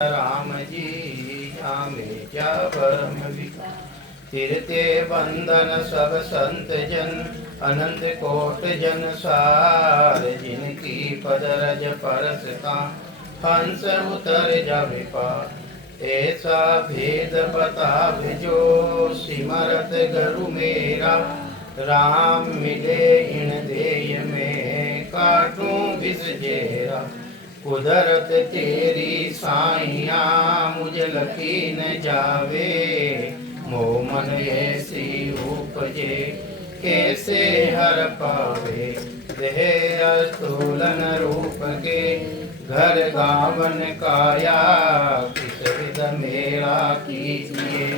राम जी जामे क्या परम विकार। तिरते बंधन सब संत जन अनंत कोट जन सार। जिनकी पदरज परसता हंस उतर जावे पार। ऐसा भेद बता जो सिमरत गुरु मेरा। राम मिले इन देय में काटूं विष जेरा। कुदरत तेरी साइया मुझ लखी न जावे। मोह मन ऐसी उपजे कैसे हर पावे। देह अस्तूलन रूप के घर गावन काया। किस विध मेरा कीजिए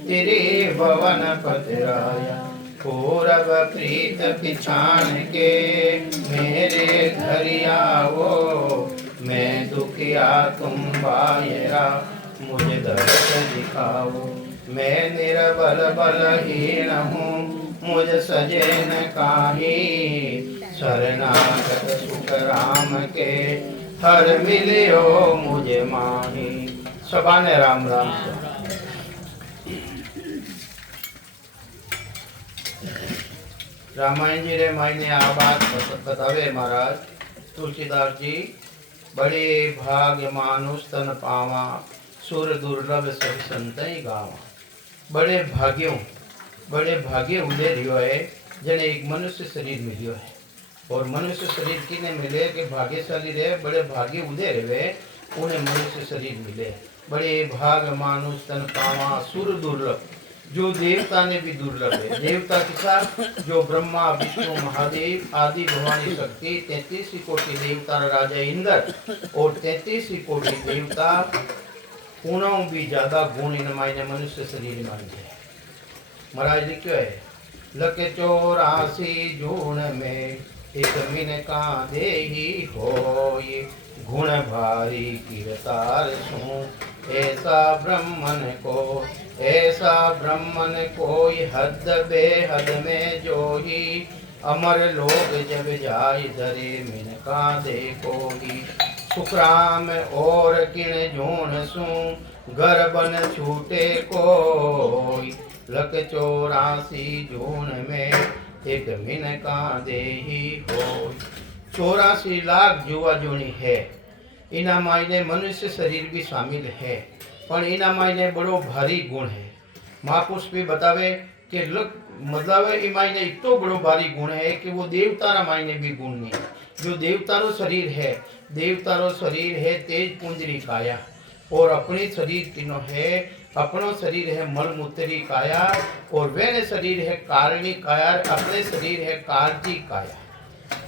तेरे भवन पधराया। पूरब प्रीत पिछान के मेरे घर आओ। मैं दुखिया तुम बायरा मुझे दर्द दिखाओ। मैं निर्बल बलहीन हूँ मुझ सजे न काही। शरणागत सुख राम के हर मिलियो मुझे माही। सबाने राम राम से। रामायण जी रे मायने आ बात बतावे महाराज तुलसीदास जी। बड़े भाग्य मानुष तन पावा सुर दुर्लभ सब संतई गावा। बड़े भाग्य उदे रियो है जने एक मनुष्य शरीर मिलियो है। और मनुष्य शरीर किने मिले के भाग्यशाली रहे। बड़े भाग्य उदे रहे उन्हें मनुष्य शरीर मिले। बड़े भाग्य मानुष तन पावा सुर दुर्लभ। जो देवता ने भी दुर्लभ है। देवता के साथ जो ब्रह्मा विष्णु महादेव आदि भवानी शक्ति 33 कोटि देवता राजा इंद्र और 33 कोटि देवता पूर्णों भी ज्यादा गुण इन मायने मनुष्य शरीर मानते हैं। महाराज लिखो है लख 84 जून में एक मिन का देही होय। गुण भारी कीरतार सू ऐसा ब्रह्मन कोई हद बेहद में जो ही। अमर लोग जब जाय धरे मिन का देखो ही। सुखराम और किण जून सू घर बन छूटे कोई। लख 84 जून में एक मिन का देही हो। 84 लाख जुआ जोनी है। इना मायने मनुष्य शरीर भी शामिल है पर इना मायने बड़ो भारी गुण है। महापुरुष भी बतावे कि मतलब इ मायने इतो बड़ो भारी गुण है कि वो देवतारा मायने भी गुण नहीं। जो देवतारो शरीर है तेज पुंजरी काया। और अपनी शरीर तीनों है। अपनो शरीर है मलमूत्री काया और वे शरीर है कारणी काया। अपने शरीर है कारजी काया।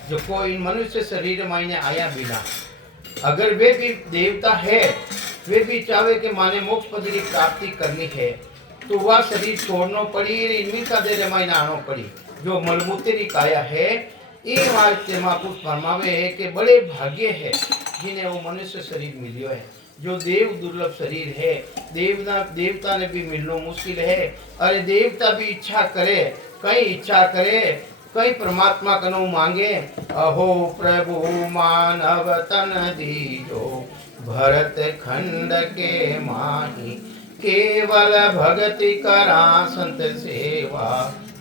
जो कोई मनुष्य शरीर मायने आया बिना अगर वे भी देवता है वे भी चाहे कि माने मोक्ष पद की प्राप्ति करनी है तो वह शरीर छोड़ना पड़ी। इनमें का दे मायने आनो पड़ी। जो मलमूत्री काया है ये वास्ते महापुरुष फरमावे है कि बड़े भाग्य है जिन्हें वो मनुष्य शरीर मिलियो है। जो देव दुर्लभ शरीर है देवता ने भी मिलना मुश्किल है। अरे देवता भी इच्छा करे कई परमात्मा कनो मांगे। अहो प्रभु मानव तन दीजो भरत खंड के माही। केवल भगति करा संत सेवा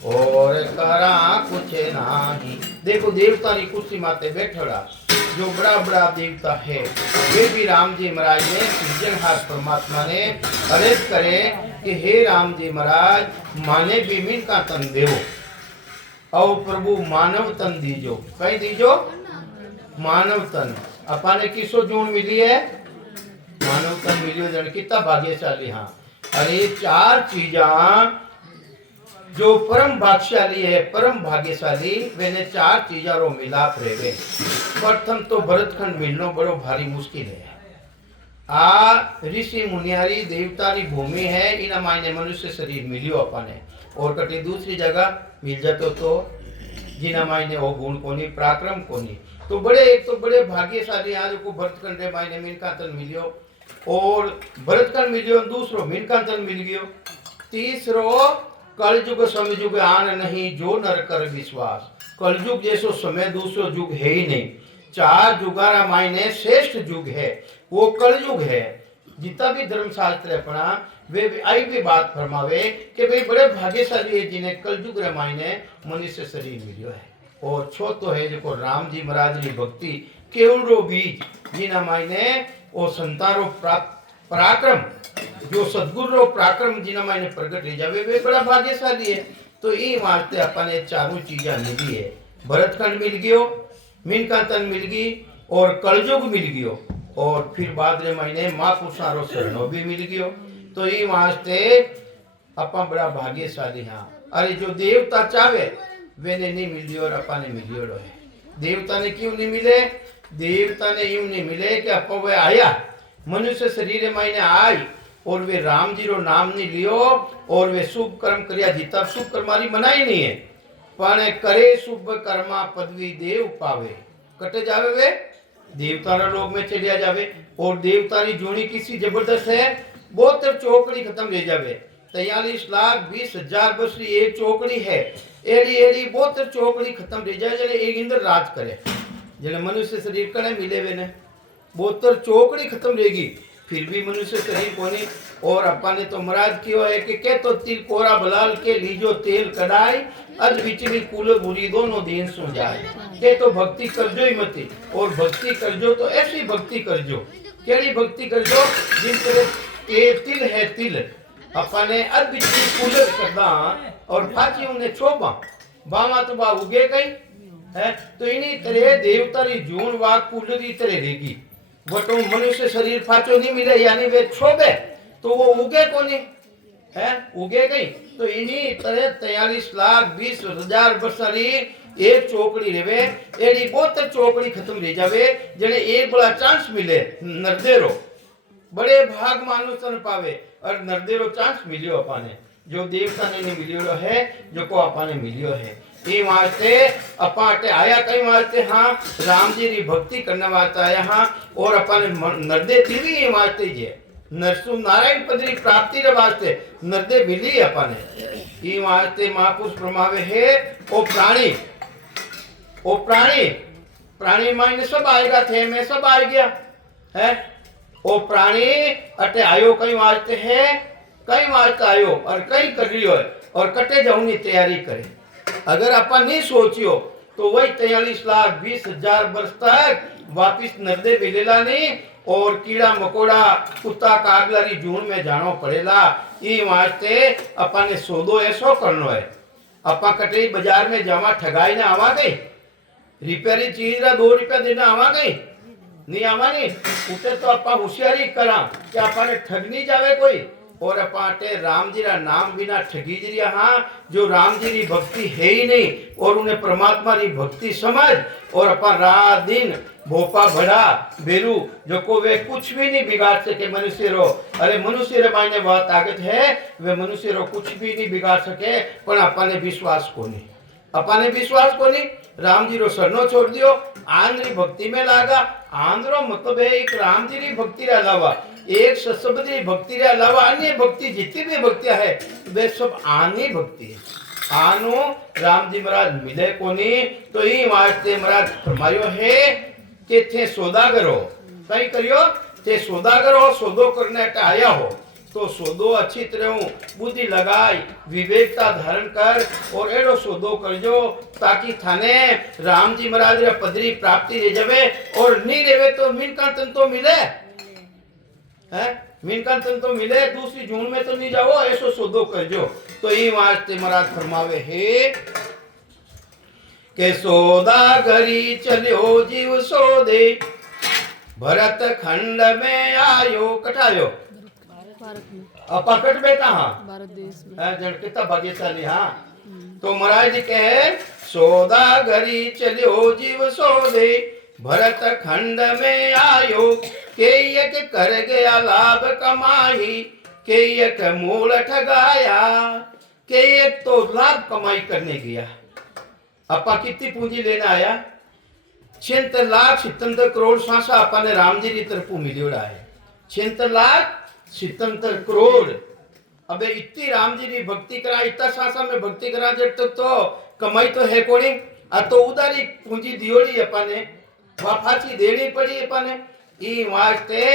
और करा कुछ नाही। देखो देवता की कुर्सी माते बैठड़ा जो बड़ा देवता है वे भी राम जी महाराज ने सृजनहार परमात्मा ने अर्ज करे कि हे राम जी महाराज माने भी मिन का तन देवो। औ प्रभु मानव तन दीजो। कहीं दीजो मानव तन। अपने किसो जून मिली है मानव तन मिलियो जन कितना भाग्यशाली। हाँ अरे 4 चीजा जो परम भाग्यशाली है परम भाग्यशाली वेने 4 चीजा रो मिलाप रहे। प्रथम तो भरतखंड मिलनो बड़ो भारी मुश्किल है। आ ऋषि मुनियारी देवतारी भूमि है। इन मायने मनुष्य शरीर मिलियो अपने और कटी दूसरी जगह मिल जातो तो जिना मायने वो गुण कोनी पराक्रम कोनी तो बड़े भाग्यशाली आज को भरतखंड रे मायने मिनकातन मिलियो और भरतखंड मिलियो। दूसरो मिनकातन मिल गयो। तीसरो कलयुग समयुग आन नहीं जो नर कर विश्वास। कलयुग जैसो समय दूसरो युग है ही नहीं। 4 जुगारा मायने श्रेष्ठ युग है वो कलयुग है। जितना भी धर्मशास्त्र है अपना वे भी आई भी बात फरमावे कि भाई बड़े भाग्यशाली है जिन्हें कलयुग रामायण ने मनुष्य शरीर मिलियो है। और छो तो है जो राम जी महाराज की भक्ति केवल रो बीज जिना मायने और संतारो पराक्रम जो सदगुरु रो पराक्रम जिना मायने प्रकट ले जावे वे बड़ा भाग्यशाली है। तो ये वास्ते अपने चारों चीजा मिली है। भरतखंड मिल गयो, मीनकातन मिल गई और कलयुग मिल गयो और फिर बाद रे महीने महापुरुषा रो शरणो भी मिल गयो। तो ये वास्ते अपा बड़ा भाग्यशाली हाँ। अरे जो देवता चाहे वे नहीं मिलियो और अपा ने मिलियो है। देवता ने क्यों नहीं मिले? देवता ने यूं नहीं मिले कि अपा वे आया मनुष्य शरीर मायने आई और वे राम जी रो नाम नहीं लियो और वे शुभ कर्म करिया जीता। शुभ कर्मारी मनाई नहीं है पण करे शुभ कर्मा पदवी देव पावे। कटे जावे वे देवता लोग में चलिया जावे और देवता की जोड़ी किसी जबरदस्त है बहुत चौकड़ी खत्म ले जावे। 43,20,000 वर्ष एक चौकड़ी है एड़ी एड़ी बहुत चौकड़ी खत्म ले जाए जने एक इंद्र राज करे जने मनुष्य शरीर कने मिले वे ने बहुत चौकड़ी खत्म रहेगी फिर भी मनुष्य शरीर कोनी। और अपा ने तो महाराज क्यों है कि के तो तिल कोरा बलाल के लीजो तेल कढ़ाई अज बिचली कुल बुरी दोनों दिन सो जाए। के तो भक्ति करजो ही मती और भक्ति करजो तो ऐसी भक्ति करजो केड़ी भक्ति करजो जिन तरह के तिल है तिल अपा ने अज बिचली कुल करदा और फाची उन्हें छोबा बामा तो बा उगे कहीं है। तो इन्हीं तरह देवता री जून वा कुल री तरह रहेगी वटो मनुष्य शरीर फाचो नहीं मिले यानी वे छोबे तो वो उगे कोनी है उगे गई। तो इन्हीं तरह 43,20,000 वर्षारी एक चौकड़ी रेवे एडी बहुत चौकड़ी खत्म रह जावे जने एक बड़ा चांस मिले नरदेरो बड़े भाग मानुष तन पावे और नरदेरो चांस मिलियो अपाने जो देवता ने नहीं मिलियो है जो को अपाने मिलियो है। ये वास्ते अपाटे आया कई वास्ते हाँ राम जी की भक्ति करने वास्ते आया हाँ और अपने नरदे दिवी ये वास्ते जे नरसु नारायण पदरी प्राप्ति रे वास्ते नरदे मिली अपने ये वास्ते महापुरुष प्रमावे है ओ प्राणी मायने सब आएगा थे मैं सब आ गया है ओ प्राणी अटे आयो कई वास्ते है कई वास्ते आयो और कई कर रही हो और कटे जाऊनी तैयारी करे। अगर अपन नहीं सोचियो तो वही 43,20,000 वर्ष तक वापिस नरदे मिलेला नहीं और कीड़ा मकोड़ा कुत्ता कागलारी जून में जानो पड़ेला। ये वास्ते अपन ने सौदो ऐसो करनो है अपा कटे बाजार में जावा ठगाई ना आवा गई रिपेयरी चीज रा 2 रुपया देना आवा गई नहीं आवा नहीं उसे तो अपा होशियारी करा कि अपन ने ठग नहीं जावे कोई और अपाटे राम जी का नाम बिना ठगी जी हाँ जो राम जी की भक्ति है ही नहीं और उन्हें परमात्मा की भक्ति समझ और अपन रात दिन भोपा भड़ा बेरू जो को वे कुछ भी नहीं बिगाड़ सके मनुष्य रो। अरे मनुष्य रे मायने बहुत ताकत है वे मनुष्य रो कुछ भी नहीं बिगाड़ सके पर अपने विश्वास को नहीं अपने विश्वास को नहीं राम जी रो सरनो छोड़ दियो आंध्री भक्ति में लागा। आंध्रो मतलब है एक राम जी की भक्ति रे अलावा एक सशब्दी भक्ति रे अलावा अन्य भक्ति जितनी भी भक्तियां है वे सब आनी भक्ति है। आनो राम जी महाराज मिले कोनी तो ही वास्ते महाराज फरमायो है कि थे सौदागर हो कहीं करियो थे सौदागर हो सौदो करने का आया हो तो सौदो अच्छी तरह बुद्धि लगाई विवेकता धारण कर और एडो सौदो करजो ताकि थाने राम जी महाराज रे पदरी प्राप्ति रह जावे और नहीं रेवे तो मीनकांतन तो मिले है मीनकांतन तो मिले दूसरी जून में तो नहीं जाओ ऐसो सौदो करजो। तो ये वास्ते महाराज फरमावे है के सौदा गरी चलियो जीव सौदे भरत खंड में आयो कटायो पकड़ बेटा हाँ भारत देश में कितना भाग्यशाली हाँ। तो महाराज जी कहे सौदा गरी चलियो जीव सौदे भरत खंड में आयो के एक कर गया लाभ कमाई के एक मूल ठगाया के एक तो लाभ कमाई करने गया अपा कितनी पूंजी लेना आया 76,77 करोड़ सांसा अपा ने राम जी की तरफ मिलियोड़ा है 76,77 करोड़। अबे इतनी राम जी की भक्ति करा इतना सांसा में भक्ति करा जब तक तो कमाई तो है कोनी आ तो उधारी पूंजी दियोड़ी अपा ने वाफाची देनी पड़ी अपने ई वास्ते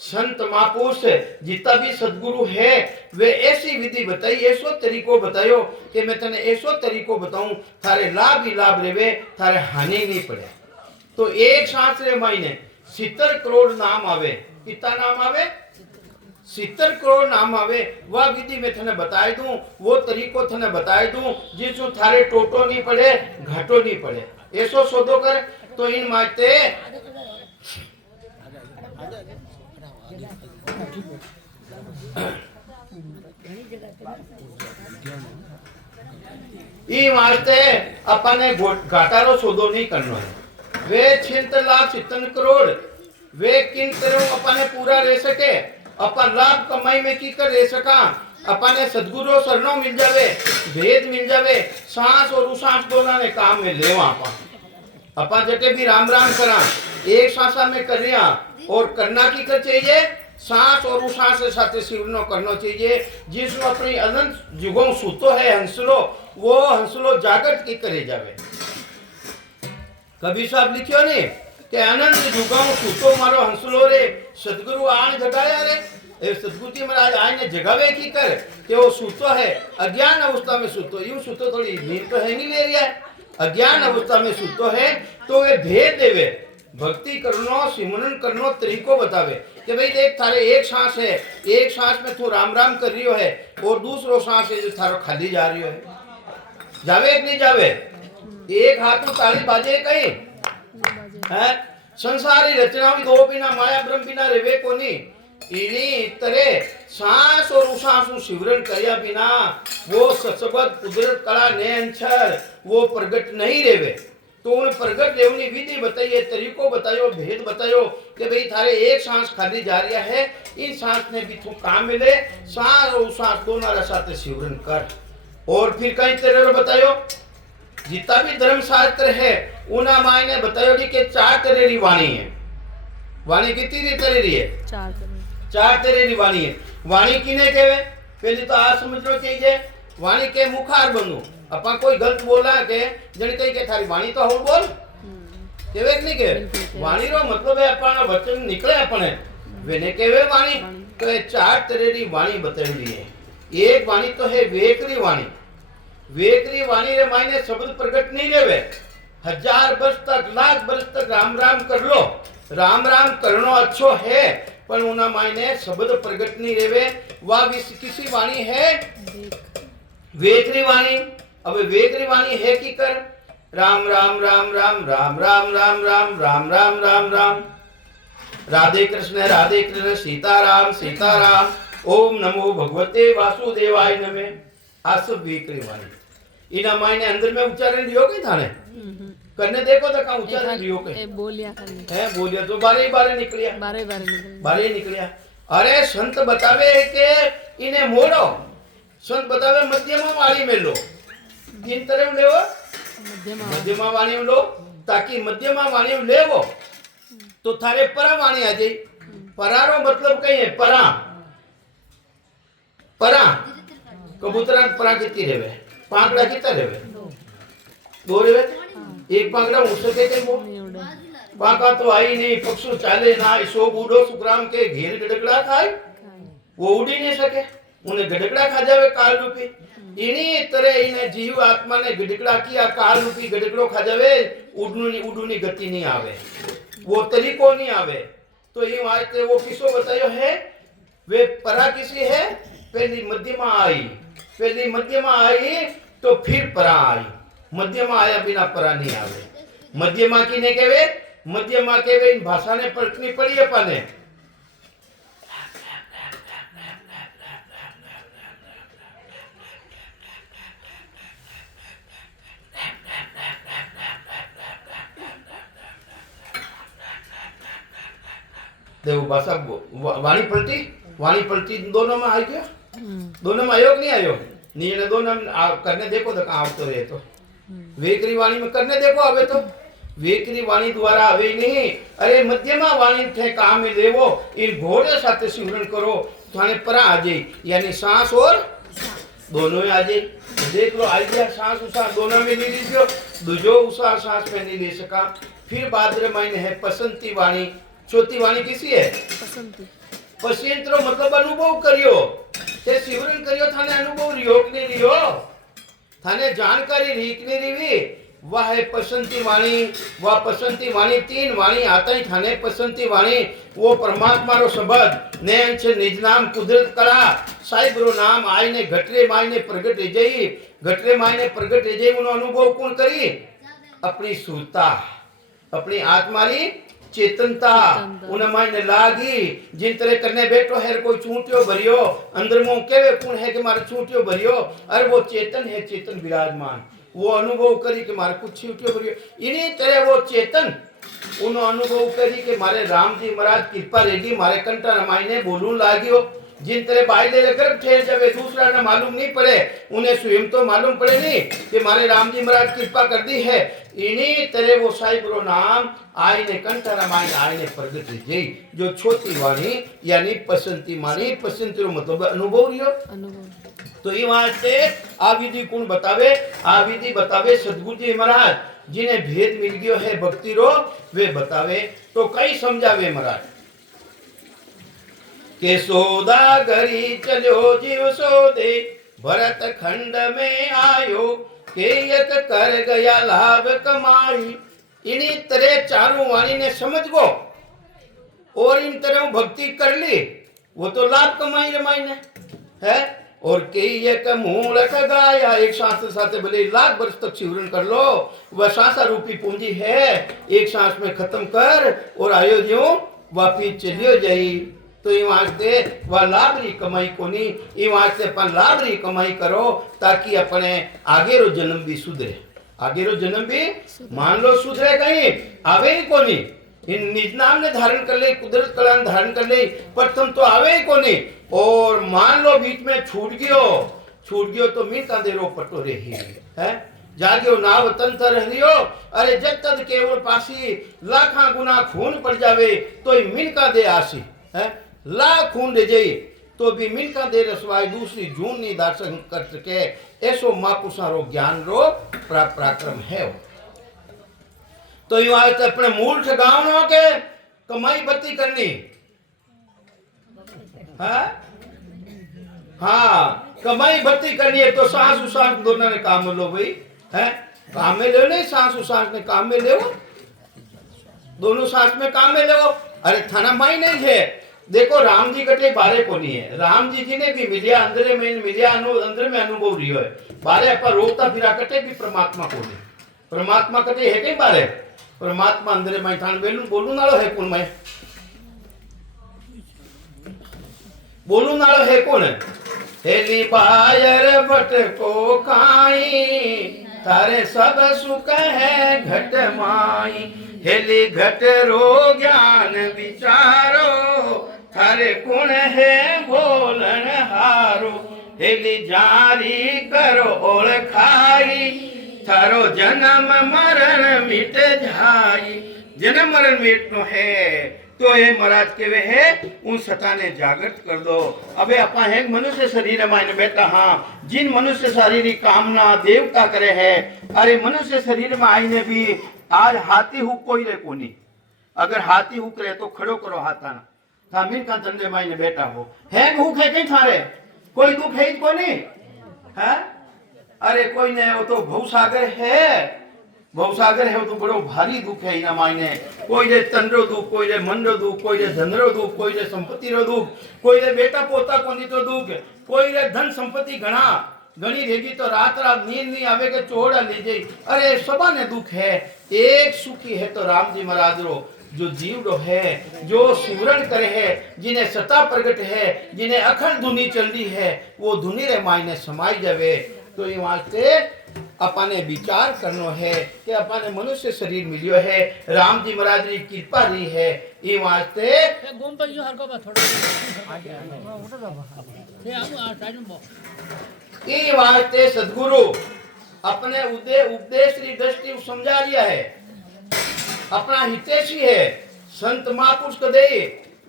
संत महापुरुष जितना भी सदगुरु है वे ऐसी विधि बताई, ऐसो तरीको बतायो कि मैं तने ऐसो तरीको बताऊं थारे लाभ ही लाभ रेवे, थारे हानि नहीं पड़े। तो एक शास्त्र मायने 70 करोड़ नाम आवे, कितना नाम आवे? 70 करोड़ नाम आवे। वह विधि मैं थने बताई दूं, वो तरीको थने बताई दूं जिसमें थारे टोटो नहीं पड़े, घाटो नहीं पड़े। ऐसो सौदो कर। तो इन मायते ई वास्ते अपने घाटारो सौदो नहीं करना है। वे 76 लाख 57 करोड़ वे किन करो अपने पूरा रह सके, अपन लाभ कमाई में की कर रह सका, अपने सदगुरु शरणों मिल जावे, भेद मिल जावे, सांस और उसांस दोनों ने काम में ले अपन जटे भी राम राम करा एक सांसा में कर रिया और करना की कर चाहिए, सांस और उसांस के साथ सिवनो करना चाहिए। जिसमें अपनी अनंत जुगों सूतो है हंसलो, वो हंसलो जागृत की करे जावे। कभी साहब लिखियो नहीं कि अनंत जुगों सूतो मारो हंसलो रे, सदगुरु आन जगाया रे। ए सदगुरु महाराज आने जगावे की कर कि वो सूतो है, अज्ञान अवस्था में सूतो, यूं सूतो थोड़ी नींद तो है नहीं ले रहा है, अज्ञान अवस्था में सूतो है। तो वे भेद देवे, भक्ति करनो सिमरन करनो तरीको बतावे कि भाई देख थारे एक सांस है, एक सांस में तू राम राम कर रही है और दूसरो सांस है जो थारो खाली जा रही है, जावे कि नहीं जावे? एक हाथ में ताली बाजे कहीं है। संसारी रचना दो बिना माया ब्रह्म बिना रेवे कोनी। इनी तरह सांस और उसांस सिमरन करया बिना वो ससबत कुदरत कला ने अंचर वो प्रगट नहीं रेवे। तो उन प्रगट रेवनी विधि बताइए, तरीको बतायो, भेद बतायो कि भाई थारे एक सांस खाली जा रहा है, इन सांस ने भी तू काम मिले, सांस और सांस दोनों साथ सिमरन कर। और फिर कई तरह बतायो जितना भी धर्म शास्त्र है उना मायने बतायो कि 4 तरह की वाणी है। वाणी कितनी तरह की है? 4 तरह की वाणी है। वाणी किने कहवे? पहले तो आ समझना चाहिए, वाणी के मुखार बनू। अपन कोई गलत बोला के जण कही के थारी वाणी तो हूं बोल केवे कि नहीं के? वाणी रो मतलब है अपना वचन निकले अपने वेने केवे वाणी। तो ये 4 तरह की वाणी बताई है। एक वाणी तो है वेकरी वाणी। वेकरी वाणी रे मायने शब्द प्रकट नहीं रेवे, 1000 वर्ष तक लाख वर्ष तक राम राम कर लो, राम राम करनो अच्छो है पर उना मायने शब्द प्रकट नहीं रेवे। वह किसी वाणी है वेकरी वाणी। अब वेकरी वाणी है की कर राम राम राम राम राम राम राम राम राम राम राम राम राधे कृष्ण सीताराम सीताराम ओम नमो भगवते वासुदेवाय नमः। आ सब वेकरी वाणी। इना मायने अंदर में उच्चारण लियो के थाने करने देखो तो कहां उच्चारण लियो के बोलिया है बोलिया तो बारे निकलिया, बारे निकलिया। अरे संत बतावे के इने मोड़ो, संत बतावे मध्यमा वाणी में लो। किन तरह लेवो? मध्यमा वाणी में लो, ताकि मध्यमा वाणी में लेवो तो थारे परा वाणी आ जाए। परारो मतलब कहीं है परा, परा कबूतरा परा कितनी रेवे, पांगड़ा कितना रेवे? 2 रेवे। एक पांगड़ा उड़ सके के वो पाका तो आई नहीं, पक्षु चाले ना, सो बूढ़ो सुग्राम के घेर गड़गड़ा खाए, वो उड़ ही नहीं सके, उन्हें गड़गड़ा खा जावे काल रूपी। इन्हीं तरह इन्हें जीव आत्मा ने गड़गड़ा किया, काल रूपी गड़गड़ो खा जावे, उड़ूनी गति नहीं आवे, वो तरीको नहीं आवे। तो ये वास्ते वो किसो बतायो है वे परा किसी है? पहली मध्यमा आई, पहली मध्यमा आई तो फिर परा आई। मध्यमा आया बिना परा नहीं आवे। मध्यमा की ने कहवे? मध्यमा कहवे इन भाषा ने पलटनी पड़ी अपने। देखो भाषा वाणी पलटी दोनों में आ गया, दोनों में आयोग नहीं आयो नहीं, दोनों करने देखो तो कहाँ तो रहे। तो वेकरी वाणी में करने देखो अबे तो वेकरी वाणी द्वारा अवे नहीं। अरे मध्यमा वाणी थे काम में देवो, इन घोड़े साथ सिमरन करो थाने परा आ जाए, यानी सांस और दोनों में आ जाए। देख लो आ गया सांस उसास दोनों में नहीं लीजियो, दूजो उसास सांस में नहीं ले सका। फिर भाद्र महीने है बसंती वाणी, ચોથી વાણી કેસી હે પસંતરો मतलब अनुभव करियो ते सिवरण करियो थाने अनुभव रियो कि नहीं रियो थाने जानकारी री कि नहीं रीवी वह है पसंती वाणी वह पसंती वाणी तीन वाणी आता ही थाने पसंती वाणी वो परमात्मा रो शब्द नैन छे निज नाम कुदरत कला साहिब रो नाम आई ने घटरे माई ने प्रगट रह जाई घटरे माई ने प्रगट रह जाई उनो अनुभव कौन करी अपनी सुरता अपनी आत्मा री चेतनता उन मायने लागी जिन तरह करने बैठो है कोई चूंटियो भरियो अंदर मुंह केवे कौन है कि मारे चूंटियो भरियो अरे वो चेतन है चेतन विराजमान वो अनुभव करी कि मारे कुछ चूंटियो भरियो इन्हीं तरह वो चेतन उन अनुभव करी कि मारे राम जी महाराज कृपा रहेगी मारे कंठा रमाईने बोलूं लागियो जिन तरह बाई ले गर्भ ठहर जावे दूसरा ने मालूम नहीं पड़े उन्हें स्वयं तो मालूम पड़े नहीं कि मारे राम जी महाराज कृपा कर दी है इन्हीं तरह वो साहिब रो नाम आई ने कंठा रामायण आई ने प्रगट जी जो छोटी वाणी यानी पसंती वाणी पसंती रो मतलब अनुभव रियो तो ये वास्ते आ विधि कौन बतावे आ विधि बतावे सदगुरु जी महाराज जिन्हें भेद मिल गयो है भक्ति रो वे बतावे तो कई समझावे महाराज के सोदा गरी चलो जीव सोदे भरत खंड में आयो के यक कर गया लाभ कमाई इन्हीं तरह चारों वाणी ने समझ गो और इन तरह भक्ति कर ली वो तो लाभ कमाई रमाई ने है और कई यक मूल गाया एक शास्त्र साथे भले लाख वर्ष तक शिवरण कर लो वह सांसा रूपी पूंजी है एक सांस में खत्म कर और अयोध्या वापिस चलियो जाई तो ये वास्ते वह लाभ री कमाई कोनी ये वास्ते अपन लाभ री कमाई करो ताकि अपने आगे रो जन्म भी सुधरे आगे रो जन्म भी मान लो सुधरे कहीं आवे ही कोनी इन निज नाम ने धारण कर ले कुदरत कला धारण कर ले प्रथम तो आवे ही कोनी और मान लो बीच में छूट गयो तो मीन का देरो पटो रही है जाग्यो नाव तंत्र रह रियो अरे जब तक केवल पासी लाखा गुना खून पड़ जावे तो मीन का दे आसी है लाख खून दे जाई तो भी मिलका दे रसवाई दूसरी जून नी दर्शन कर सके ऐसो महापुरुषा रो ज्ञान रो पराक्रम है तो यू आज अपने मूल ठगावनों के कमाई बत्ती करनी हाँ कमाई बत्ती करनी है तो सांस उसास दोनों ने काम में लो भाई है काम में ले नहीं सांस उसास ने काम में ले दोनों सांस में काम में ले अरे थाना माई नहीं है देखो राम जी कटे बारे को नहीं है राम जी ने भी मिलिया अंदर में मिलिया अंदर में अनुभव रियो है बारे अपन रोकता फिरा कटे भी परमात्मा को नहीं परमात्मा कटे है कहीं बारे परमात्मा अंदर में थान बोलू नालो है कौन मैं बोलू नालो है कौन हेली बायर बट को खाई थारे सब सुख है घट माई हेली घट रो ज्ञान विचारो थारे कुण है बोलन हारो हेली जारी करो ओळखाई थारो जन्म मरण मिट जाई जन्म मरण मिटनो है तो ये महाराज के वे है उन सता ने जागृत कर दो अबे अपा है मनुष्य शरीर मायने बैठा हाँ जिन मनुष्य शारीरिक कामना देवता करे है अरे मनुष्य शरीर में आईने भी आज हाथी हुक कोई रे कोनी अगर हाथी हुक रहे तो खड़ो करो हाथाना थामीन का धंधे मायने बैठा हो है हुक है कहीं थारे कोई दुख है कोनी है अरे कोई नहीं वो तो भवसागर है वो तो बड़ो भारी दुख है इना मायने कोई रे तंद्रो दुख कोई रे मन रो दुख कोई रे धन रो दुख कोई रे संपत्ति रो दुख कोई रे बेटा पोता कोनी तो दुख कोई रे धन संपत्ति घनी रहेगी तो रात नींद नहीं आवे के चोड़ा ले जाई अरे सबा ने दुख है एक सुखी है तो राम जी महाराज रो जो जीव रो है जो सिमरण करे है जिन्हें सता प्रगट है जिन्हें अखंड धुनी चल रही है वो धुनी रे मायने समाई जावे तो ये वास्ते अपने विचार करनो है कि अपने मनुष्य शरीर मिलियो है राम जी महाराज की कृपा रही है ये वास्ते ये वास्ते सदगुरु अपने उपदेश की दृष्टि समझा रिया है अपना हितेशी है संत महापुरुष को दे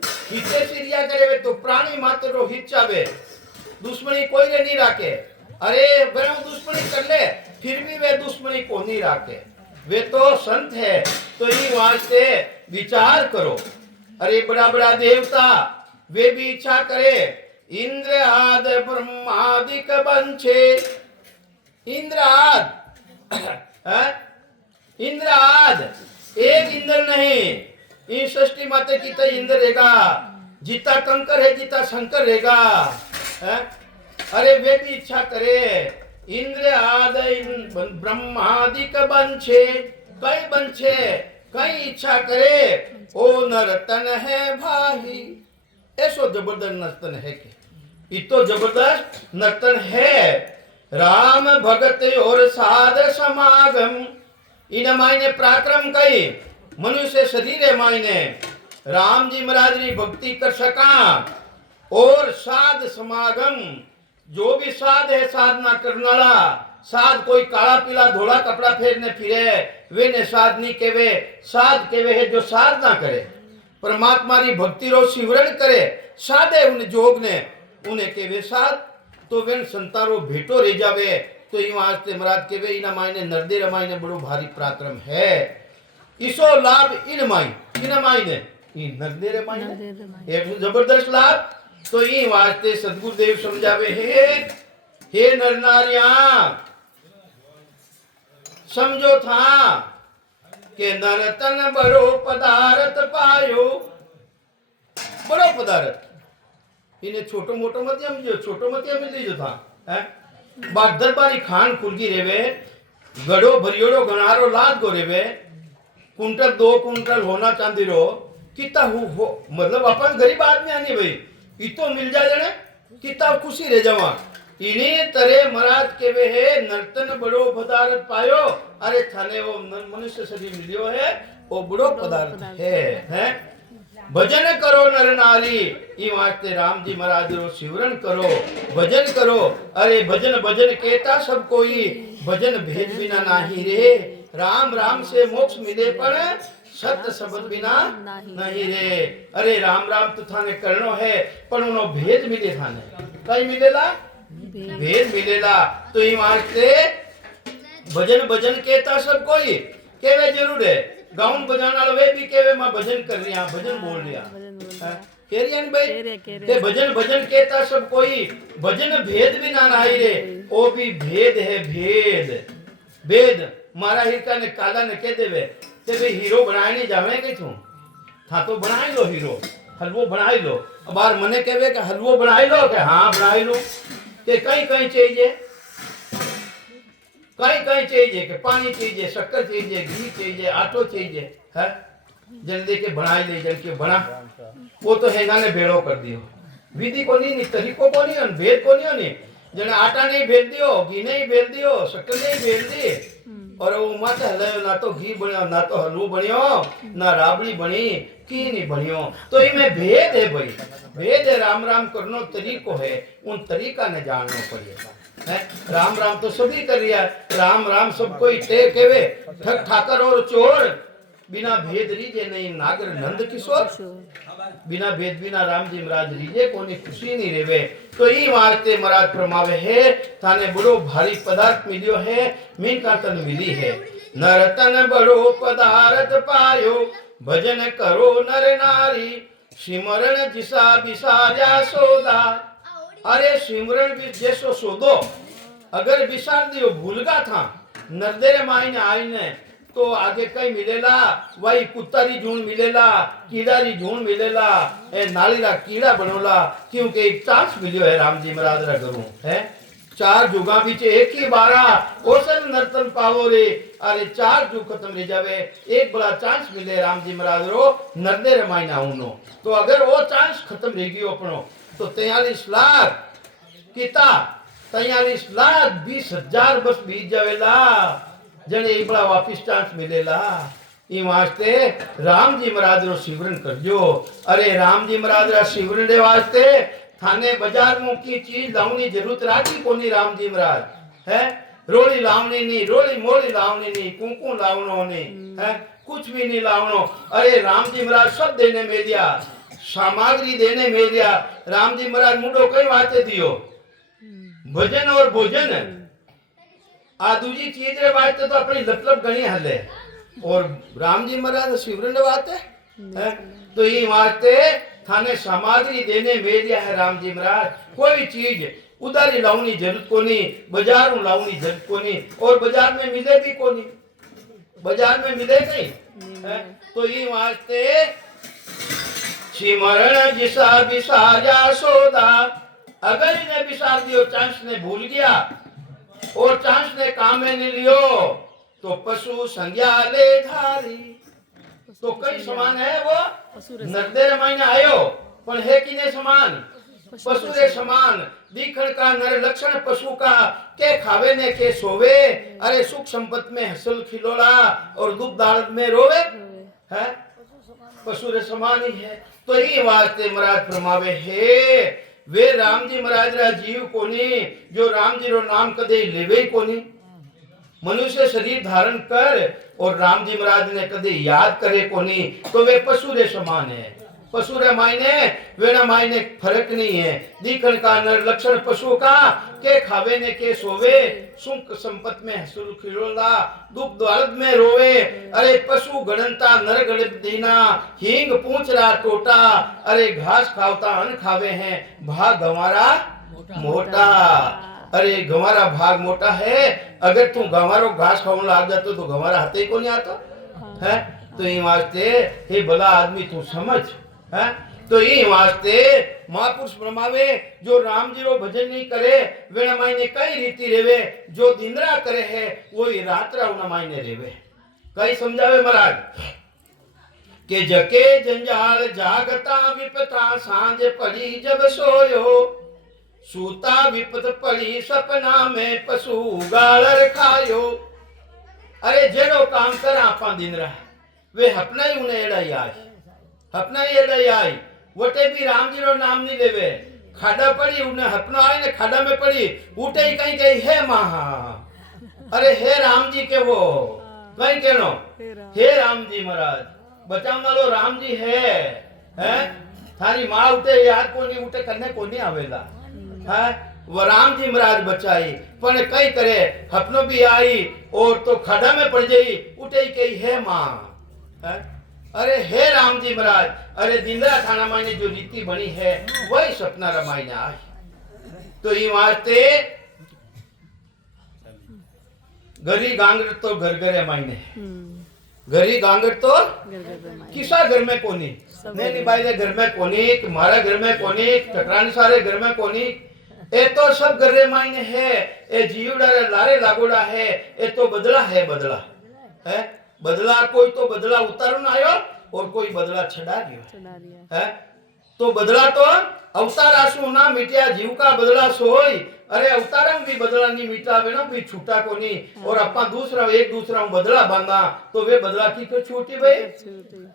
हितेशी रिया करे तो प्राणी मात्र रो हित चावे दुश्मनी कोई ने नहीं राखे अरे बड़ा दुश्मनी कर ले फिर भी वे दुश्मनी को नहीं राखे वे तो संत है तो ये वास्ते विचार करो अरे बड़ा बड़ा देवता वे भी इच्छा करे, इंद्र आद ब्रह्मादिक बंछे, इंद्र आद इंद्र आद एक इंद्र नहीं, इस सृष्टि माते की तो इंद्र रहेगा, जीता कंकर है जीता शंकर रहेगा। अरे वे भी इच्छा करे, इंद्र आद ब्रह्मादिक बंछे, कई बंछे कई इच्छा करे, ओ नर्तन है भाई, ऐसो जबरदस्त नर्तन है के इतो जबरदस्त नर्तन है। राम भगत और साध समागम, इन मायने पराक्रम कई मनुष्य शरीर मायने राम जी महाराज री भक्ति कर सका, और साध समागम जो भी साध है साधना करनाला, साध कोई काला पीला धोला कपड़ा फेरने फिरे वे ने साध नहीं केवे, साध केवे है जो साधना करे, परमात्मा री भक्ति रो सिमरण करे, साधे उन जोग ने उन्हें केवे साध, तो वे संतारो भेटो रह जावे। तो ई वास्ते महाराज केवे इना मायने नरदेर मायने बड़ो भारी पराक्रम है, इसो लाभ इन मायने ई नरदेर मायने एक जबरदस्त लाभ। तो ई वास्ते सदगुरुदेव समझावे, हे नर नारियां समझो था के नरतन बड़ो पदार्थ पायो, बड़ो पदार्थ इन्हें छोटो मोटो मत समझो, छोटो मत समझ लीजो था है। बाग दरबारी खान खुलगी रेवे, गड़ो भरियोड़ो गणारो लाद गो रेवे, कुंटल 2 कुंटल होना चांदी रो किता हो मतलब अपन गरीब आदमी आनी भाई इतो मिल जाए जने किता खुशी रह जावा। इन्हीं तरह महाराज केवे है नर्तन बड़ो पदार्थ पायो, अरे थाने वो मनुष्य शरीर मिलियो है वो बड़ो पदार्थ है। भजन करो नर नारी, ई वास्ते राम जी महाराज रो सिमरन करो, भजन करो। अरे भजन भजन केता सब कोई, भजन भेद बिना नाही रे, राम राम से मोक्ष मिले पर सत्य शब्द बिना नहीं रे। अरे राम राम तो थाने करनो है पर उनो भेद मिले थाने, कई मिलेला भेद मिलेला। तो ई वास्ते भजन भजन केता सब कोई केवे जरूर है, गाउन बजाना वे भी केवे मैं भजन कर रहा भजन बोल रहा केरियन भाई ते भजन भजन केता सब कोई, भजन भेद भी ना नाही रे, ओ भी भेद है भेद भेद। मारा हिरका ने काला ने कह देवे ते भाई हीरो बनाए नहीं जावे के तू था तो बनाई लो हीरो, हलवो बनाई लो। अब बार मने कहवे कि हलवो बनाई लो के हां बनाई लो, के कई कई चाहिए, कई कई चाहिए कि पानी चाहिए, शक्कर चाहिए, घी चाहिए, आटो चाहिए है, जल्दी के बनाई ले जल के बना, वो तो हैंगा ने भेड़ो कर दियो, विधि को नहीं तरीको को नहीं भेद को नहीं, जने आटा नहीं भेज दियो, घी नहीं भेज दियो, शक्कर नहीं भेज दी, और वो मत हले ना तो घी बनियो ना तो हलवो बनियो ना राबड़ी बनी की नहीं बनियो। तो इनमें भेद है भाई, भेद है। राम राम करनो तरीको है, उन तरीका ने जानना पड़ेगा है। राम राम तो सभी कर रिया, राम राम सब कोई टे केवे ठग ठाकर और चोर, बिना भेद रीजे नहीं नागर नंद किशोर, बिना भेद बिना राम जी महाराज रीजे कोनी खुशी नहीं रेवे। तो ई वास्ते महाराज फरमावे है थाने बड़ो भारी पदार्थ मिलियो है, मीन का तन मिली है। नरतन बड़ो पदार्थ पायो, भजन करो नर नारी, सिमरण जिसा बिसार्या सोदा। अरे सिमरण भी जैसो सोदो अगर बिसार दियो भूलगा था नरदेरे मायने आईने तो आगे कई मिलेला, वही कुत्तारी झूण मिलेला, कीड़ारी झूण मिलेला, ए नालीरा कीड़ा बनोला, क्योंकि एक चांस मिलियो है राम जी महाराज रा करूं है। 4 जुगा बीच एक ही बारा ओसन नर्तन पावो रे, अरे 4 जुग खत्म रह जावे, एक बड़ा चांस मिले राम जी महाराज रो नरदेरे मायने आउनो। तो अगर वो चांस खत्म रह गयो अपनो तो 43 लाख किता 43 लाख 20,000 बस बीत जावेला, जने एक बड़ा वापिस चांस मिलेला। ई वास्ते राम जी महाराज रो सिमरन करजो। अरे राम जी महाराज रा सिमरन दे वास्ते थाने बाजार में की चीज लावनी जरूरत राखी कोनी राम जी महाराज है। रोली लावनी नहीं, रोली मोली लावनी नहीं, कुंकू लावनो नहीं है, कुछ भी नहीं लावनो। अरे राम जी महाराज सब देने में दिया, सामग्री देने में दिया। राम जी महाराज मुंडो कई बातें दियो, भजन और भोजन आ दूजी चीज रे बात तो अपनी लपलप गणी हले, और राम जी महाराज सिमरन बात है तो ये वास्ते थाने सामग्री देने में दिया है राम जी महाराज। कोई चीज उधारी लाऊनी जरूरत को नहीं, बाजार में लाऊनी जरूरत को नहीं, और बाजार में मिले भी को नहीं, बाजार में मिले नहीं है? तो ये वास्ते सिमरण जिसा विसारा सौदा, अगर इन्हें विसार दियो, चांस ने भूल गया और चांस ने काम में नहीं लियो, तो पशु संज्ञा ले धारी। तो कई समान है वो नरदेर मायने आयो, पर है किने समान? पशु रे समान। दिखण का नर लक्षण पशु का, के खावे ने के सोवे, अरे सुख संपत में हसल खिलोड़ा और दुख दर्द में रोवे है, पशु रे समान ही है। तो ये वास्ते महाराज फरमावे है वे राम जी महाराज रा जीव कोनी जो राम जी रो नाम कदे लेवे कोनी। मनुष्य शरीर धारण कर और राम जी महाराज ने कदे याद करे कोनी, तो वे पशु रे समान है। पशु रे मायने वेना मायने फर्क नहीं है। दिखण का नर लक्षण पशु का, के खावे ने के सोवे, सुख संपत में हसुल खिलोला, दुख दर्द में रोवे, अरे पशु गणनता नर गणित दीना, हींग पूंछरा टोटा, अरे घास खावता अन्न खावे हैं, भाग गंवारा मोटा। अरे गंवारा भाग मोटा है, अगर तू गंवारो घास खाने लग जातो तो गंवारा हाथे को नहीं आता है। तो ये वास्ते हे भला आदमी तू समझ है। तो ये वास्ते महापुरुष फरमावे जो राम जी रो भजन नहीं करे वे मायने कई रीति रेवे, जो दिनरा करे है वो रात्रा उन मायने रेवे। कई समझावे महाराज के जके जंजाल जागता विपता, सांझ पड़ी जब सोयो, सूता विपत पड़ी सपना में, पशु गालर खायो। अरे जेड़ो काम करा आपा दिनरा वे अपना ही उन्हें एड़ाई आई, अपना ही एड़ाई आई, वटे भी राम जी रो नाम नहीं लेवे। खाड़ा पड़ी उन्हें अपना आए ने खाड़ा में पड़ी, उठे ही कहीं कहीं है महा, अरे हे राम जी के वो कहीं कहनो हे राम जी महाराज बचावना लो राम जी है? थारी माँ उठे याद को नहीं उठे करने को नहीं आवेला है, वो राम जी महाराज बचाई। पर कई करे अपनो भी आई और तो खड़ा में पड़ जाई, उठे ही कही है माँ है? अरे हे राम जी महाराज, अरे दिंदरा थाना मायने जो रीति बनी है वही सपना रमायने आई। तो ये वास्ते गरी गांगर तो घर घरे मायने, गरी गांगर तो किसा घर में कोनी, नहीं बाई घर में कोनी, तुम्हारा घर में कोनी, टकरानी सारे घर में कोनी, ए तो सब घरे मायने है। ए जीवड़ा लारे लागोड़ा है, ए तो बदला है, बदला है, बदला कोई तो बदला उतारो ना आयो और कोई बदला छड़ा दियो है। तो बदला तो अवतार आसू ना मिटिया जीव का बदला सोई, अरे अवतारम भी बदला नहीं मिटा बेनो भी छूटा को नहीं, और अपना दूसरा एक दूसरा बदला बांधा तो वे बदला की तो छूटी भाई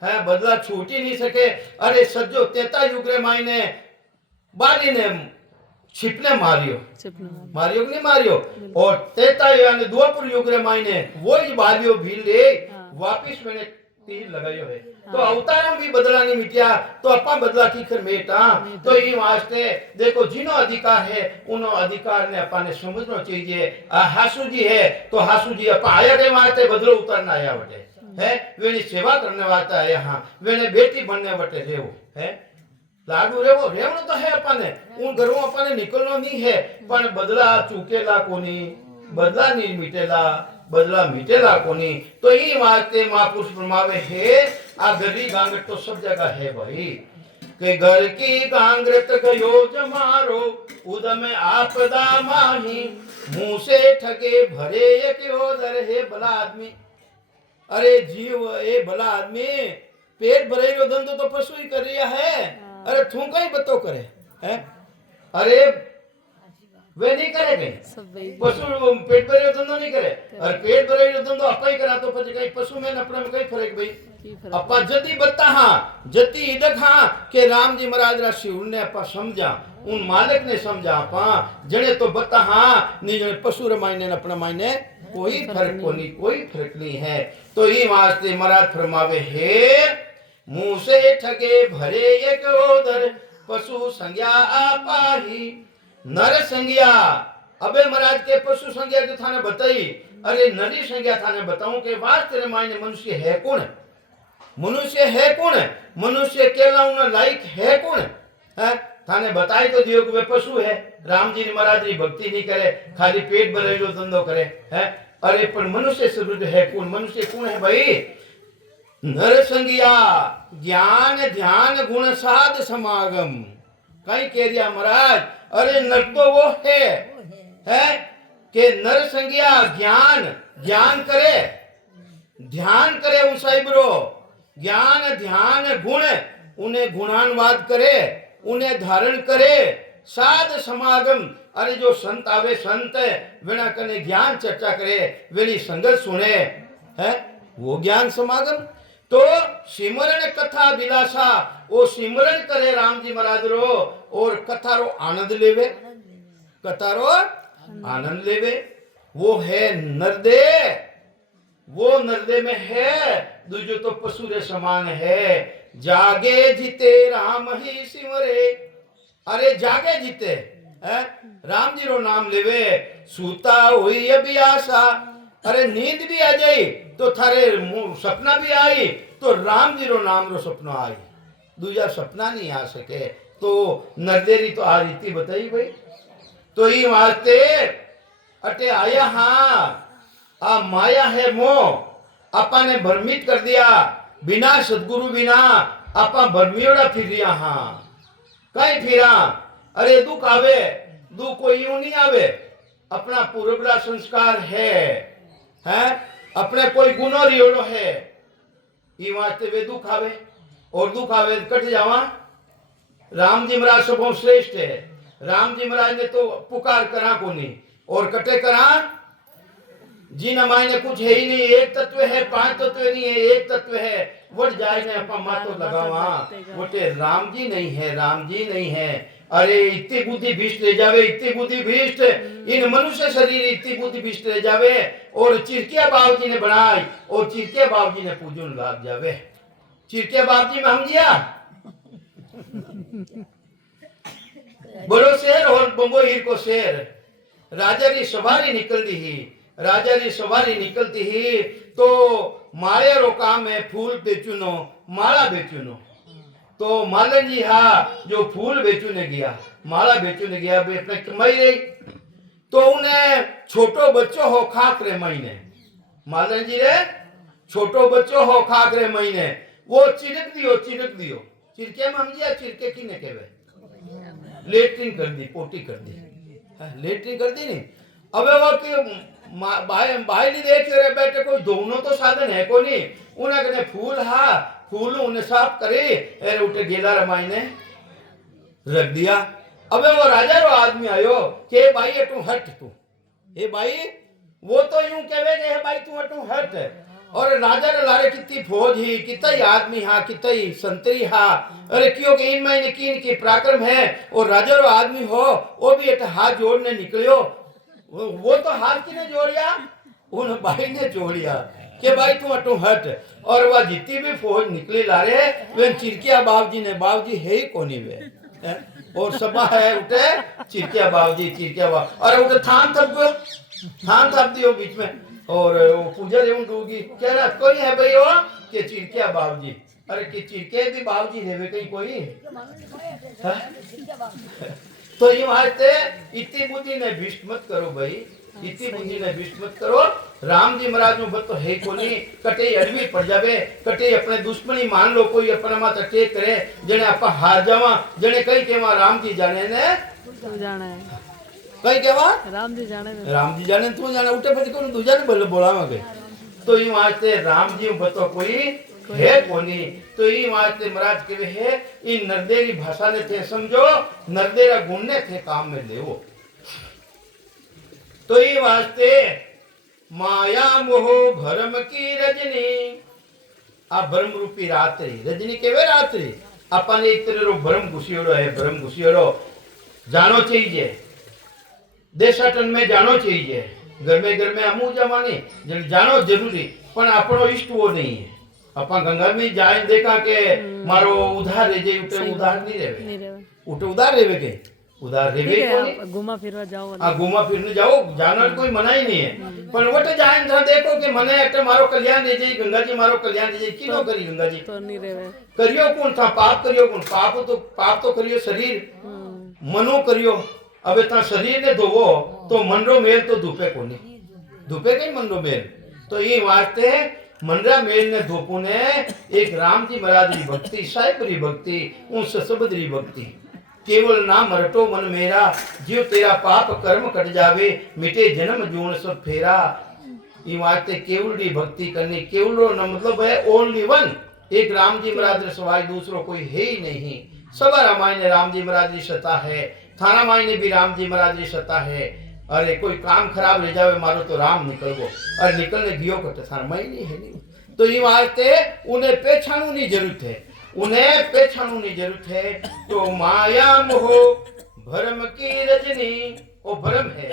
है, बदला छूटी नहीं सके। अरे सज्जो तेता युगरे मायने बाली ने छिपने मारियो, मारियो नहीं मारियो, और तेता यानी द्वापर युगरे मायने वो ही बालियो भी ले वापिस मैंने तीर लगायो है। तो अवतारम भी बदला नहीं मिटिया तो अपा बदला की कर मेटा। तो ये वास्ते देखो जिनो अधिकार है उनो अधिकार ने अपा ने समझना चाहिए। हासू जी है तो हासू जी अपा आया के वास्ते बदलो उतारना आया वटे है, वेनी सेवा करने वास्ते आया, हाँ वेने बेटी बनने वटे रेवो है, लागू रेवो रेवनो तो है अपने उन घरों अपने निकलनो नहीं है, पर बदला चूकेला कोनी, बदला नहीं मिटेला, बदला मिटेला कोनी। तो ये वास्ते महापुरुष फरमावे है आ गरी गांगट तो सब जगह है भाई, के घर की गांगरत गयो जमारो, उदम आपदा माही, मुंह से ठगे भरे एक ओदर है भला आदमी। अरे जीव ए भला आदमी पेट भरे रो धंधो तो पशु ही कर रिया है, अरे तू कहीं बतो करे है, अरे वे नहीं करे कहीं पशु पेट भरे धंधो नहीं करे, और पेट भरे धंधो अपा ही करा तो પછી कहीं पशु में अपने में कई फर्क भाई। अपा जति बता हाँ जति इदक हाँ के राम जी महाराज रा शिव ने अपा समझा, उन मालिक ने समझा अपा जने तो बता हाँ नहीं जने पशु रे मायने अपना मायने कोई फर्क को नहीं, कोई फर्क नहीं है। तो ये वास्ते महाराज फरमावे है मुंह से ठगे भरे एक ओदर, पशु संज्ञा आपाही नर संज्ञा। अबे महाराज के पशु संज्ञा जो थाने बताई, अरे नरी संज्ञा थाने बताऊं के वास्ते रे मायने मनुष्य है कौन मनुष्य है कौन है? मनुष्य कहलाउना लायक है कौन है? थाने बताई तो दियो कि वे पशु है। राम जी महाराज री भक्ति नहीं करे, खाली पेट भरेलो धंधो करे है। अरे पर मनुष्य शब्द है कौन? मनुष्य कौन है भाई? नरसंगिया ज्ञान ध्यान गुण साध समागम। कहीं कह दिया महाराज, अरे नर तो वो है कि नरसंगिया ज्ञान करे, ध्यान करे उन साहिबरो, ज्ञान ध्यान गुण, उन्हें गुणानुवाद करे, उन्हें धारण करे, साध समागम। अरे जो संत आवे, संत वेना कने ज्ञान चर्चा करे, वेनी संगत सुने है, वो ज्ञान समागम। तो सिमरण कथा विलासा, वो सिमरण करे राम जी महाराज रो और कथा रो आनंद लेवे, कथा रो आनंद लेवे। वो है नरदे, वो नरदे में है, दूजो तो पशु रे समान है। जागे जीते राम ही सिमरे, अरे जागे जीते है राम जी रो नाम लेवे। सूता हुई अभियासा, अरे नींद भी आ जाई तो थारे सपना भी आई तो राम जी रो नाम रो सपना आई, दूजा सपना नहीं आ सके। तो नरदेरी तो आ रीति बताई भाई। तो ये वास्ते अटे आया हाँ, आ माया है मोह, आपा ने भ्रमित कर दिया, बिना सदगुरु बिना आपा भ्रमियोड़ा फिर रिया हाँ। कहीं फिरा, अरे दुख आवे, दुख कोई यूं नहीं आवे, अपना पूर्वला संस्कार है अपने कोई गुनो रियोड़ो है, ये वास्ते वे दुख आवे और दुख आवे कट जावा। राम जी महाराज सबों श्रेष्ठ है। राम जी महाराज ने तो पुकार करा को नहीं और कटे करा, जी न मायने कुछ है ही नहीं, एक तत्व है, पांच तत्व नहीं है, एक तत्व है। वट जाए ने अपा मातो लगावा, वटे राम जी नहीं है, राम जी नहीं है। अरे इतनी बुद्धि भ्रष्ट ले जावे, इतनी बुद्धि भ्रष्ट, इन मनुष्य शरीर इतनी बुद्धि भ्रष्ट ले जावे और चिरकिया बाबू जी ने बनाई और चिरकिया बाबू जी ने पूजन लाग जावे। चिरकिया बाबू जी में हम जिया बोलो शेर और बंबो हीर को शेर। राजा री सवारी निकल दी ही, राजा री सवारी निकलती ही तो माले रो काम है फूल बेचुनो, माला बेचुनो। तो मालन जी हाँ जो फूल बेचूने गया, माला बेचूने गया, अपने कमाई रही। तो उन्हें छोटो बच्चो हो खाक रे महीने, मालन जी रे छोटो बच्चो हो खाक रे महीने, वो चिरक दियो चिरके में हम जिया, चिरके की ने कहवे लेटरिन कर दी, पोटी कर दी, लेटरिन कर दी नहीं। अबे वो कि भाई देख रहे बैठे, कोई दोनों तो साधन है को नहीं, उन्हें कहने फूल हा फूल उन्हें साफ करे और उठे गेला रमाई ने रख दिया। अबे वो राजा रो आदमी आयो के भाई ये तू हट, तू ए भाई वो तो यूं कहवे के भाई तू हट। और राजा रे लारे कितनी फौज ही, कितना आदमी हा, कितना संतरी हा, अरे क्यों के इन महीने की पराक्रम है। और राजा रो आदमी हो वो भी एक हाथ जोड़ने निकलियो, वो तो हाथ किने जोड़िया, उन भाई ने जोड़िया के भाई तू हट। और वह जितनी भी फौज निकली लारे वे चिरकिया बाबूजी ने, बाबूजी है ही कोनी वे और सभा है उठे चिरकिया बाबूजी, चिरकिया बाबू अरे उठे थान थप दियो बीच में। और वो पूजर एवं डूगी कह रहा कोई है भाई वो के चिरकिया बाबूजी, अरे के चिरके भी बाबूजी है वे कहीं कोई। तो ये वास्ते इतनी बुद्धि ने भ्रष्ट मत करो भाई, इतनी बुद्धि ने भ्रष्ट मत करो। राम जी महाराज नु बत तो है कोनी, कटे अड़वी पड़ जावे, कटे अपने दुश्मनी मान लो, कोई अपना माता टेक करे, जने आपा हार जावा, जने कई केवा राम जी जाने ने जाने है, कई केवा राम जी जाने तू जाने उठे પછી कोन दूजा ने बोलावागे। तो ये वास्ते राम जी बतो कोई है कोनी। तो ये वास्ते महाराज कहवे है इन नरदेरी भाषा ने थे समझो, नरदेरा गुण ने थे काम में लेवो। तो ये वास्ते माया मोह भरम की रजनी, आ भरम रूपी रात्रि, रजनी केवे रात्रि, अपन एक तरह रो भरम घुसियोड़ो है, भरम घुसियोड़ो जानो चाहिए, देशाटन में जानो चाहिए, घर में अमू जमाने जानो जरूरी, पर अपनो इष्ट वो नहीं है। अपन गंगा में जाए देखा के मारो उधार ले जाए, उठे उधार नहीं रेवे, उठे उधार रेवे के उधार ठीक रेवे है, कोनी आप घुमा फिरवा जाओ आ घूमा फिरने जाओ जाना कोई मना ही नहीं है पर वट जाए था देखो कि मने एक मारो कल्याण दे जाई गंगा जी मारो कल्याण दे जाई किनो करी गंगा जी तो नहीं रेवे। करियो कौन था पाप करियो कौन पाप तो करियो शरीर मनो करियो अब इतना शरीर ने धोवो तो मन रो मेल तो धूपे कोनी धूपे कहीं मन रो मेल तो ये वास्ते मनरा मेल ने धोपू ने एक राम जी महाराज की भक्ति साहिबरी भक्ति उन ससबदरी भक्ति केवल नाम रटो मन मेरा जीव तेरा पाप कर्म कट जावे मिटे जन्म जून सब फेरा ये वास्ते केवल भक्ति करनी केवल न मतलब है ओनली वन एक राम जी महाराज सवाई दूसरो कोई है ही नहीं सब रामायण राम जी महाराज की सत्ता है थाना मायने भी राम जी महाराज की सत्ता है अरे कोई काम खराब रह जावे मारो तो राम निकल गो और निकलने गियो को थाना माई नहीं है नहीं तो ये वास्ते उन्हें पहचानू नहीं जरूरत है उन्हें पहचानू नहीं जरूरत है तो माया मोह भरम की रजनी वो भरम है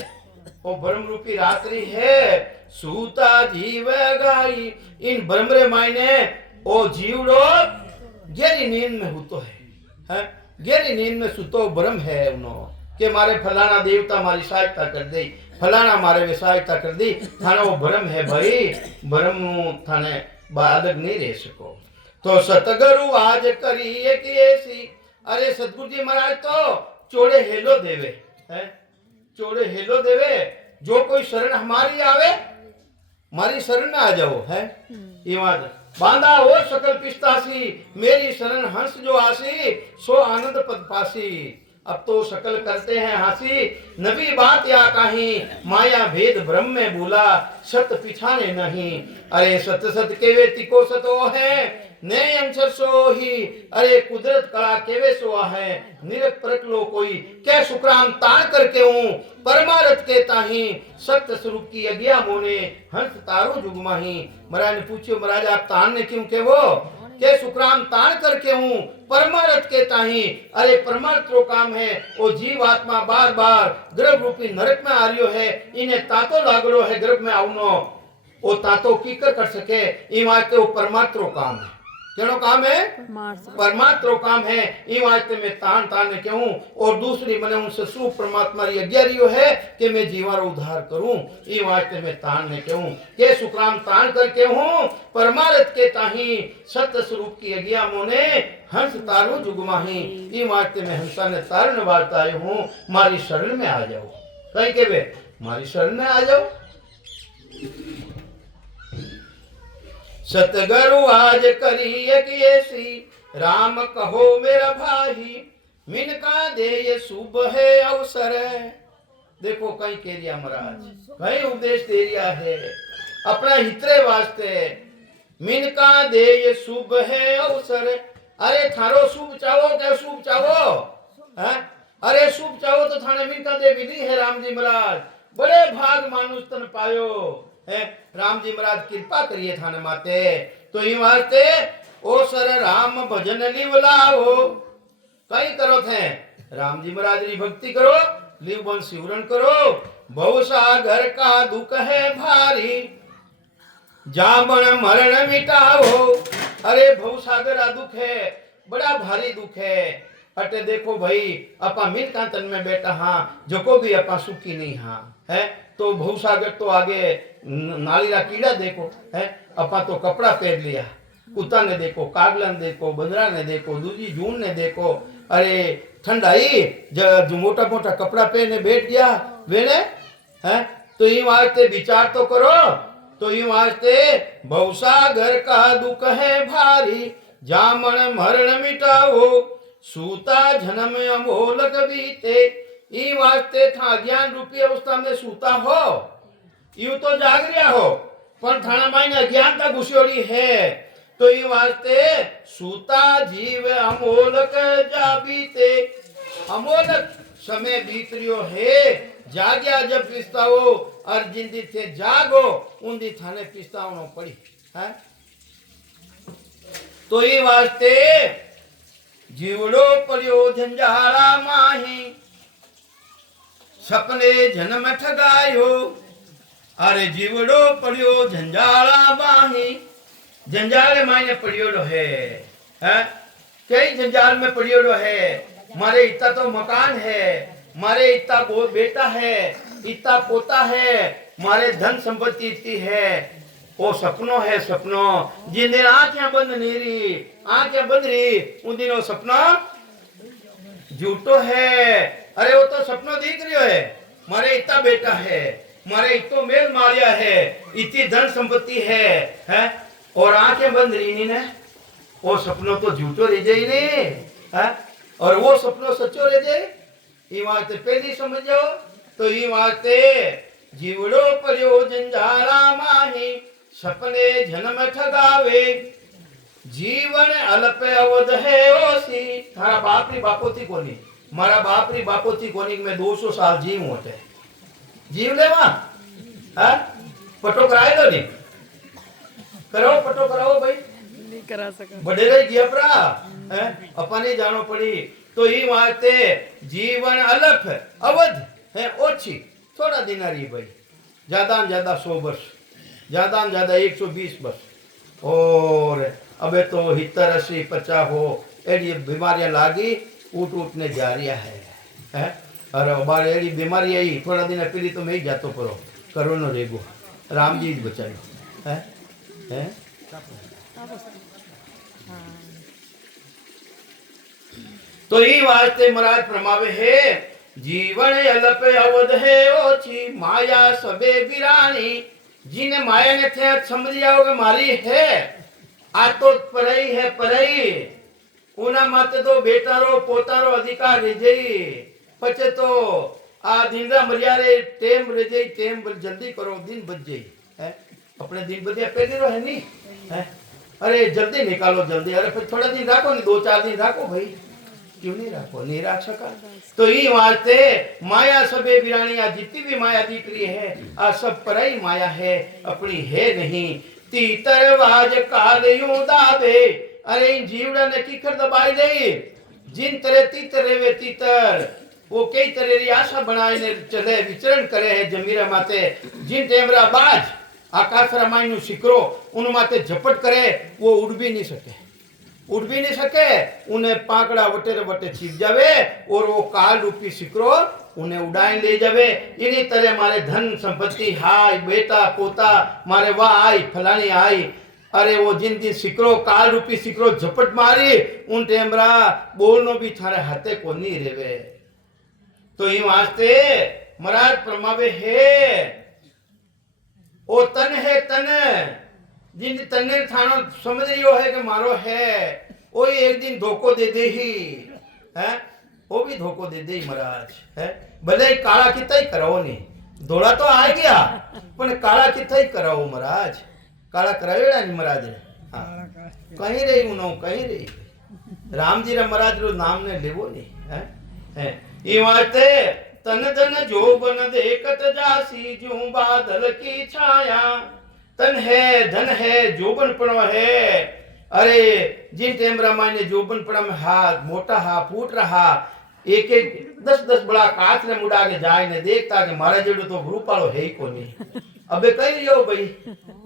वो भरम रूपी रात्रि है सूता जीव गाई इन भ्रमरे मायने ओ जीवड़ो गहरी नींद में होतो है गहरी नींद में सुतो भ्रम है उनो के मारे फलाना देवता मारी सहायता कर दे फलाना मारे वे सहायता कर दी थाना वो भ्रम है भाई भ्रम थाने बाधक नहीं रह सको तो सतगुरु आज करी एक ऐसी अरे सतगुरु जी महाराज तो चोड़े हेलो देवे है चोड़े हेलो देवे जो कोई शरण हमारी आवे हमारी शरण में आ जाओ है ये बात बांधा हो सकल पिस्तासी मेरी शरण हंस जो आसी सो आनंद पद पासी अब तो सकल करते हैं हंसी नबी बात या कहीं माया भेद ब्रह्म में बोला सत पिछाने नहीं अरे सत सत केवे तिको सतो है ने अंशर सो ही अरे कुदरत कला केवे सो है निरत परक लो कोई क्या शुक्राम तान करके हूँ परमारथ के ताही सत्य स्वरूप की अज्ञा मोने हंस तारो जुगमाही महाराज ने पूछो महाराज आप तान ने क्यों के वो के शुक्राम तान करके हूँ परमारथ के ताही अरे परमार्थ रो काम है वो जीव आत्मा बार बार गर्भ रूपी नरक में आ रियो है इन्हें तातो लागड़ो है गर्भ में आवनो वो तातो की कर सके ई वास्ते वो परमार्थ रो काम है केनो काम है परमात्मा रो काम है ई वास्ते में तान तान क्यों और दूसरी मने उनसे सु परमात्मा री आज्ञा रियो है कि मैं जीवारो उद्धार करूं ई वास्ते में तान ने क्यों के सुक्राम तान करके हूं परमार्थ के ताही सत्य स्वरूप की आज्ञा मोने हंस तारो जुगमाही ई वास्ते में हंसा ने तारण वार्ता आयो हूं मारी शरण में आ जाओ कहीं के वे मारी शरण में आ जाओ सतगुरु आज करी एक ऐसी राम कहो मेरा भाई मिनका दे ये शुभ है अवसर देखो कहीं कह दिया महाराज कहीं उपदेश दे दिया है अपना हितरे वास्ते मिनका दे ये शुभ है अवसर अरे थारो शुभ चाहो क्या शुभ चाहो है अरे शुभ चाहो तो थाने मिनका दे विधि है राम जी महाराज बड़े भाग मानुष तन पायो है राम जी महाराज कृपा करिए थाने माते तो ई वास्ते ओ सर राम भजन लिवलाओ कई करो थे राम जी महाराज की भक्ति करो लिव बन सिवरण करो भवसागर का दुख है भारी जामन मरण मिटाओ अरे भवसागर का दुख है बड़ा भारी दुख है अटे देखो भाई अपा मिल तन में बैठा हाँ जो को भी अपा सुखी नहीं हाँ है तो भवसागर तो आगे नालीरा कीड़ा देखो है अपा तो कपड़ा पहन लिया कुत्ता ने देखो कागला ने देखो बंदरा ने देखो दूजी जून ने देखो अरे ठंड आई जो मोटा मोटा कपड़ा पहने बैठ गया वेने है तो ये वास्ते विचार तो करो तो ये वास्ते भवसागर का दुख है भारी जामन मरण मिटाओ सूता जन्म अमोलक बीते ई वास्ते था ज्ञान रूपी अवस्था में सूता हो यू तो जागरिया हो पर थाना मायने अज्ञानता घुसियोड़ी है तो ये वास्ते सूता जीव अमोलक जा बीते अमोलक समय बीत रियो है जाग्या जब पिस्ताओ और जिंदी थे जागो उन्दी थाने पिस्ताओ पड़ी है तो ये वास्ते जीवड़ो पड़ियो झंझाड़ा माही सपने जन्म ठगायो अरे जीवड़ो पड़ियो झंझाड़ा माही जंजाल मायने पड़ियोड़ो है कई जंजाल में पड़ियोड़ो है मारे इतना तो मकान है मारे इतना वो बेटा है, इतना पोता है, मारे धन संपत्ति इतनी है। वो सपनो है, सपनो। जिन दिन आंखें बंद नहीं रही, आंखें बंद रही, उन दिन वो सपना झूठो है। अरे वो तो सपनो दिख रही है, मारे इतना बेटा है, मारे इतो मेल मारिया है, इतनी धन संपत्ति है, और आंखें बंद रही नहीं ने, वो सपनो तो झूठो रह जाए ने, और वो सपनो सच्चो रह जाए। ये बात पहली समझ जाओ। तो ये बात जीवड़ो पर्यो जंजारा माही, सपने जन्म ठगावे, जीवन अल्प अवध है ओसी। थारा बाप री बापो थी कोनी, मारा बाप री बापो थी कोनी मैं 200 साल जीव होते जीव लेवा। पटो कराए दो नहीं, करो पटो कराओ भाई, नहीं करा सका, बड़े रही गया परा अपने जानो पड़ी। तो ये वाते जीवन अल्प अवध है ओछी, थोड़ा दिन रही भाई, ज्यादा 100 वर्ष, ज्यादा 120 वर्ष। और अबे तो 70 80 50 हो एडी बीमारियां लागी उठ उठने जा रही है। और हमारे एडी बीमारी आई थोड़ा दिन पहले तो मैं ही जातो परो करोनो रेगो, राम जी बचायो है। तो ये वास्ते महाराज फरमावे है, जीवन अल्प अवध है ओछी, माया सबे बिरानी। जिने माया ने थे समझ जाओगे मारी है, आ तो परई है परई, उना मत तो बेटा रो पोता रो अधिकार रह जाई। पचे तो आ दिन मरिया रे टेम रह जाई, टेम जल्दी करो दिन बच जाई है। अपने दिन बदिया पहले रो है नहीं है, अरे जल्दी निकालो जल्दी, अरे फिर थोड़ा दिन रखो नहीं, 2-4 दिन रखो भाई, क्यों नहीं रखो, नहीं रख सका। तो ये वास्ते माया सबे बिरानी, जितनी भी माया दिख रही है आ सब परई माया है, अपनी है नहीं। तीतर बाज काल यूं दावे, अरे इन जीवड़ा ने किकर दबाई दे। जिन तरह तीतर वे तीतर, वो कई तरह की आशा बनाए ने चले विचरण करे है जमीरा माते। जिन टेमरा बाज आकाश रामायण नु सिकरो उन माते झपट करे, वो उड़ भी नहीं सके, उड़ भी नहीं सके, उन्हें पाकड़ा वटे वटे छिप जावे, और वो काल रूपी सिकरो उन्हें उड़ाए ले जावे। इन्हीं तरह मारे धन संपत्ति हाय, बेटा पोता मारे वाह आई, फलानी आई, अरे वो जिन दिन सिकरो काल रूपी सिकरो झपट मारी, उन टेमरा बोलनो भी थारे हाथे को नहीं रेवे। तो ये वास्ते महाराज फरमावे है, ओ तन है तन, जिन तन्ने थानो समझ रही है कि मारो है, वो एक दिन धोखो दे दे ही है, वो भी धोखो दे दे ही महाराज है। भले काला कितना ही कराओ नहीं, धोड़ा तो आ गया पर काला कितना ही कराओ महाराज, काला करावेड़ा नहीं महाराज ने। हाँ कहीं रही उनो कहीं रही, राम जी रा महाराज रो नाम ने लेवो नहीं है। ये वास्ते तन तन जोबन देखत जासी, जूं बादल की छाया। तन है धन है जोबन पण है, अरे जिन टेम रामायण ने जोबन पण में हाथ मोटा हा फूट रहा, एक एक 10-10 बड़ा काच ने मुड़ा के जाए ने देखता कि मारा जेड़ो तो रूपालो है ही कोनी। अबे कही लियो भाई,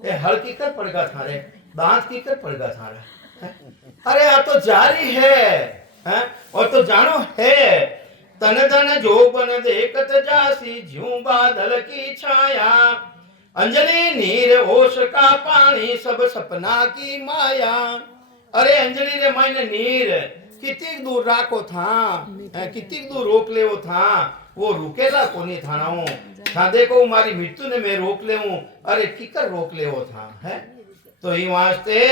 ए हल की कर पड़ेगा थारे, दांत की कर पड़ेगा थारा, अरे आ तो जारी है और तो जानो है। तन तन जोबन देखत जासी, ज्यों बादल की छाया। अंजलि नीर होश का पानी, सब सपना की माया। अरे अंजलि रे मायने नीर कितनी दूर राखो था, कितनी दूर रोक ले वो था, वो रुकेला कोनी थानाओ था। देखो मारी मृत्यु ने मैं रोक ले हूं, अरे किकर रोक ले वो था है। तो ये वास्ते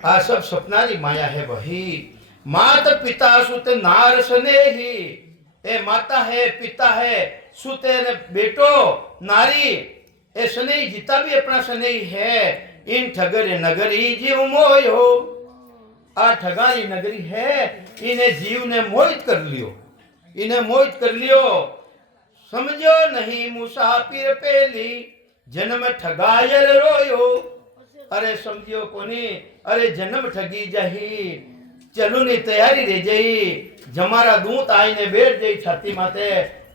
आ सब सपना की माया है वही। मात पिता सुत नार स्नेही, ए माता है पिता है सुत ने बेटो नारी, ए स्नेही जितना भी अपना स्नेही है। इन ठगर नगरी जीव मोयो, आ ठगारी नगरी है, इन्हें जीव ने मोहित कर लियो, इन्हें मोहित कर लियो। समझो नहीं मुसाफिर पेली, जन्म ठगायल रोयो। अरे समझियो कोनी, अरे जन्म ठगी जही, चलू ની તૈયારી રહી જઈ। જમારા દૂત આઈને બેઠ જઈ છાતી માથે,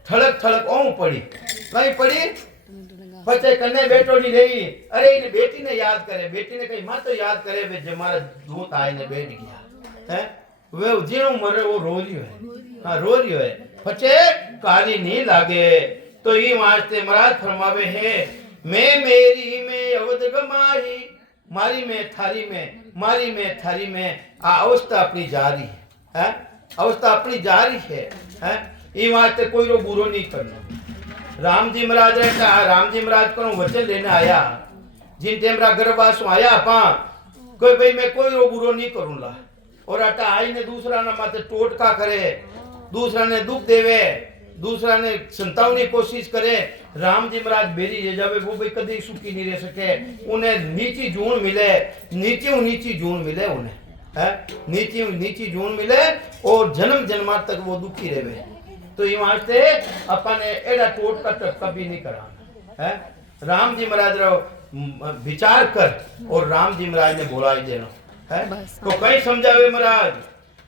થળક થળક ઓમ પડી, કઈ પડી પછી કને બેઠો ની રહી। અરે એને બેટીને યાદ કરે, બેટીને કઈ માં તો યાદ કરે, વે જમારા દૂત આઈને બેઠ ગયા है। वे जीणो मरे वो रो रही है, हाँ रो रही है। पचे काली नहीं लागे। तो ये वास्ते महाराज फरमावे है मैं मेरी में अवध गमाई, मारी में थारी में, मारी में थारी में आ अवस्था अपनी जारी है, अवस्था अपनी जारी है। ये वास्ते कोई रो बुरो नहीं करना। राम जी महाराज ने कहा, राम जी महाराज को वचन लेने आया जिन टेमरा गर्भवास आया पा कोई भाई मैं कोई रो बुरो नहीं करूंगा। और अटा आई ने दूसरा ना माते टोटका करे, दूसरा ने दुख देवे, दूसरा ने संतावनी कोशिश करे। राम जी महाराज बेरी रह जावे, वो भाई कभी सुखी नहीं रह सके। उन्हें नीची जून मिले, नीची जून मिले उन्हें, है नीची जून मिले और जन्म जन्मांत तक वो दुखी रहे। तो ये वास्ते अपन ने एड़ा टोट का टपका भी नहीं कराना है। राम जी महाराज रो विचार कर और राम जी महाराज ने बोलाई देना है। तो कहीं समझावे महाराज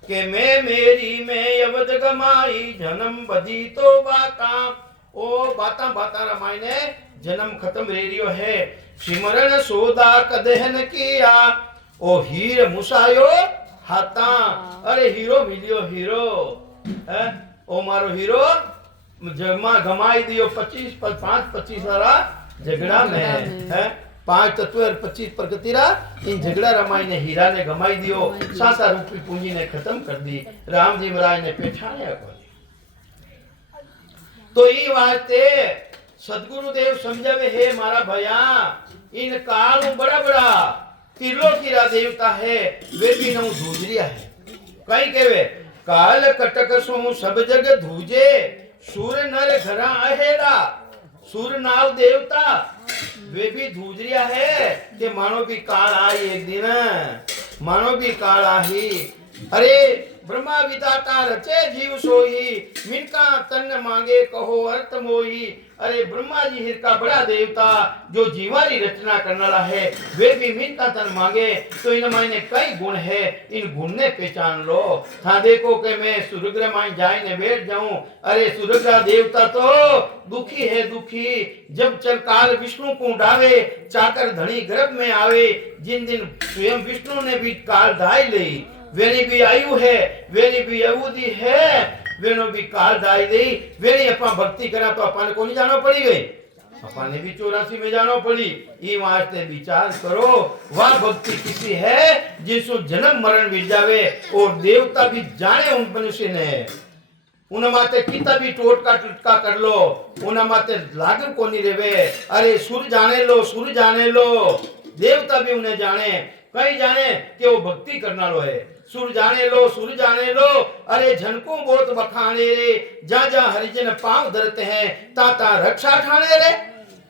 के मैं मेरी में अवध गमाई जन्म बधी तो बाता, ओ बाता बाता रामायण ने जन्म खत्म रेडियो है। सिमरन सोदा कदहन किया, ओ हीर मुसायो हाथा, अरे हीरो मिलियो हीरो है, ओ मारो हीरो जमा गमाई दियो 5-25 वाला झगड़ा में है। 5 तत्व और 25 प्रगतिरा इन झगड़ा रामायण ने हीरा ने गमाई दियो, सासा रूपी पूंजी ने खत्म कर दी, राम जी महाराज ने पहचानिया को। तो ये वास्ते सदगुरुदेव समझावे है मारा भैया इन काल बड़ा बड़ा त्रिलोकीरा देवता है, वे भी नौ धूजरिया है। कहीं कहवे काल कटक सो सब जग धूजे, सूर नर घरा अहेड़ा, सूर नाव देवता वे भी धूजरिया है कि मानो भी काल आई एक दिन, मानो भी काल आई। अरे ब्रह्मा विधाता रचे जीव सोई, मिनका तन मांगे कहो अर्थ मोही। अरे ब्रह्मा जी हिर का बड़ा देवता जो जीवारी रचना करने वाला है, वे भी मिनका तन मांगे। तो इन मायने कई गुण है, इन गुण ने पहचान लो। था देखो कि मैं सुरग्र माई जाए ने बैठ जाऊं। अरे सुरग्र देवता तो दुखी है दुखी, जब चल काल विष्णु को उड़ावे, चाकर धनी गर्भ में आवे। जिन दिन स्वयं विष्णु ने भी काल ढाई ली, वेनी भी आयु है, वेनी भी अवधि है, वेनो भी काल दाई दे। वेनी अपना भक्ति करा तो अपन को नहीं जानो पड़ी गई, अपन ने भी 84 में जानो पड़ी। ये वास्ते विचार करो वह भक्ति किसी है जिसको जन्म मरण मिल जावे और देवता भी जाने उन मनुष्य ने। उन माते कितना भी टोटका टुटका कर लो, उन माते लागू को नहीं रेवे। अरे सुर जाने लो, सुर जाने लो, देवता भी उन्हें जाने, कहीं जाने कि वो भक्ति करना लो है। सुर जाने लो, सुर जाने लो। अरे झनको बहुत बखाने रे, जा जा हरिजन पांव धरते हैं, ताता रक्षा ठाने रे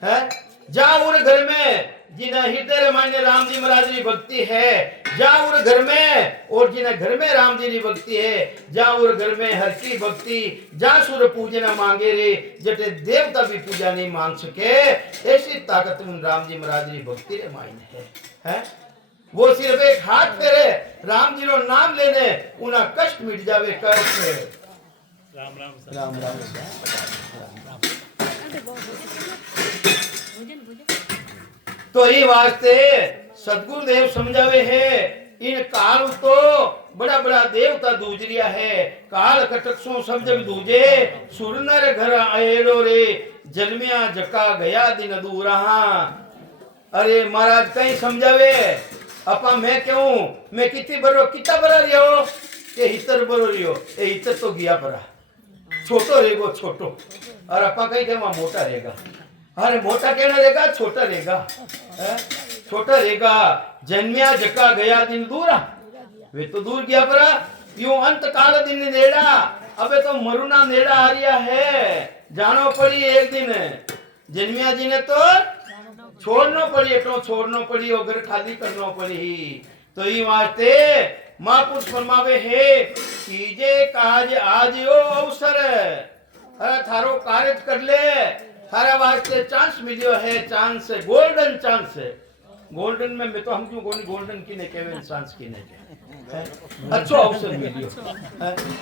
है। जा उर घर में जिन्हें हृदय मान्य राम जी महाराज की भक्ति है, जा उर घर में, और जिन्हें घर में राम जी की भक्ति है, जा उर घर में हर की भक्ति। जा सुर पूजन मांगे रे, जटे देवता भी पूजा नहीं मांग सके। ऐसी ताकत उन राम जी महाराज की भक्ति रे मायने है। वो सिर्फ एक हाथ फेरे राम जी रो नाम लेने, उन्हें कष्ट मिट जावे। कष्ट राम राम राम राम। तो ये वास्ते सदगुरुदेव समझावे है इन काल तो बड़ा बड़ा देवता दूजरिया है। काल कटक सो सब जग दूजे, सुर नर घर आएलो रे, जन्मिया जका गया दिन दूरा। अरे महाराज कहीं समझावे अपा मैं क्यों, मैं कितना बरा रियो के हितर बरो रियो, ए हितर तो गया बरा छोटो रेगो छोटो, और अपा कहीं के वहां मोटा रहेगा। अरे मोटा कहना रहेगा, छोटा रहेगा, छोटा रहेगा। जन्मिया जका गया दिन दूरा, वे तो दूर गया परा। यूं अंत काल दिन नेड़ा, अबे तो मरुना नेड़ा आ रिया है। जानो पड़ी एक दिन जन्मिया जी ने तो छोड़ना पड़ी, एटो छोड़ना पड़ी, और घर खाली करना पड़ी। तो ये वास्ते महापुरुष फरमावे है कीजे काज आज यो अवसर। अरे थारो कार्य कर ले, थारा वास्ते चांस मिलियो है, चांस है, गोल्डन चांस है। गोल्डन में मैं तो हम क्यों गोल्डन की नहीं कहवे, चांस की नहीं कहवे। अच्छो अवसर मिलियो,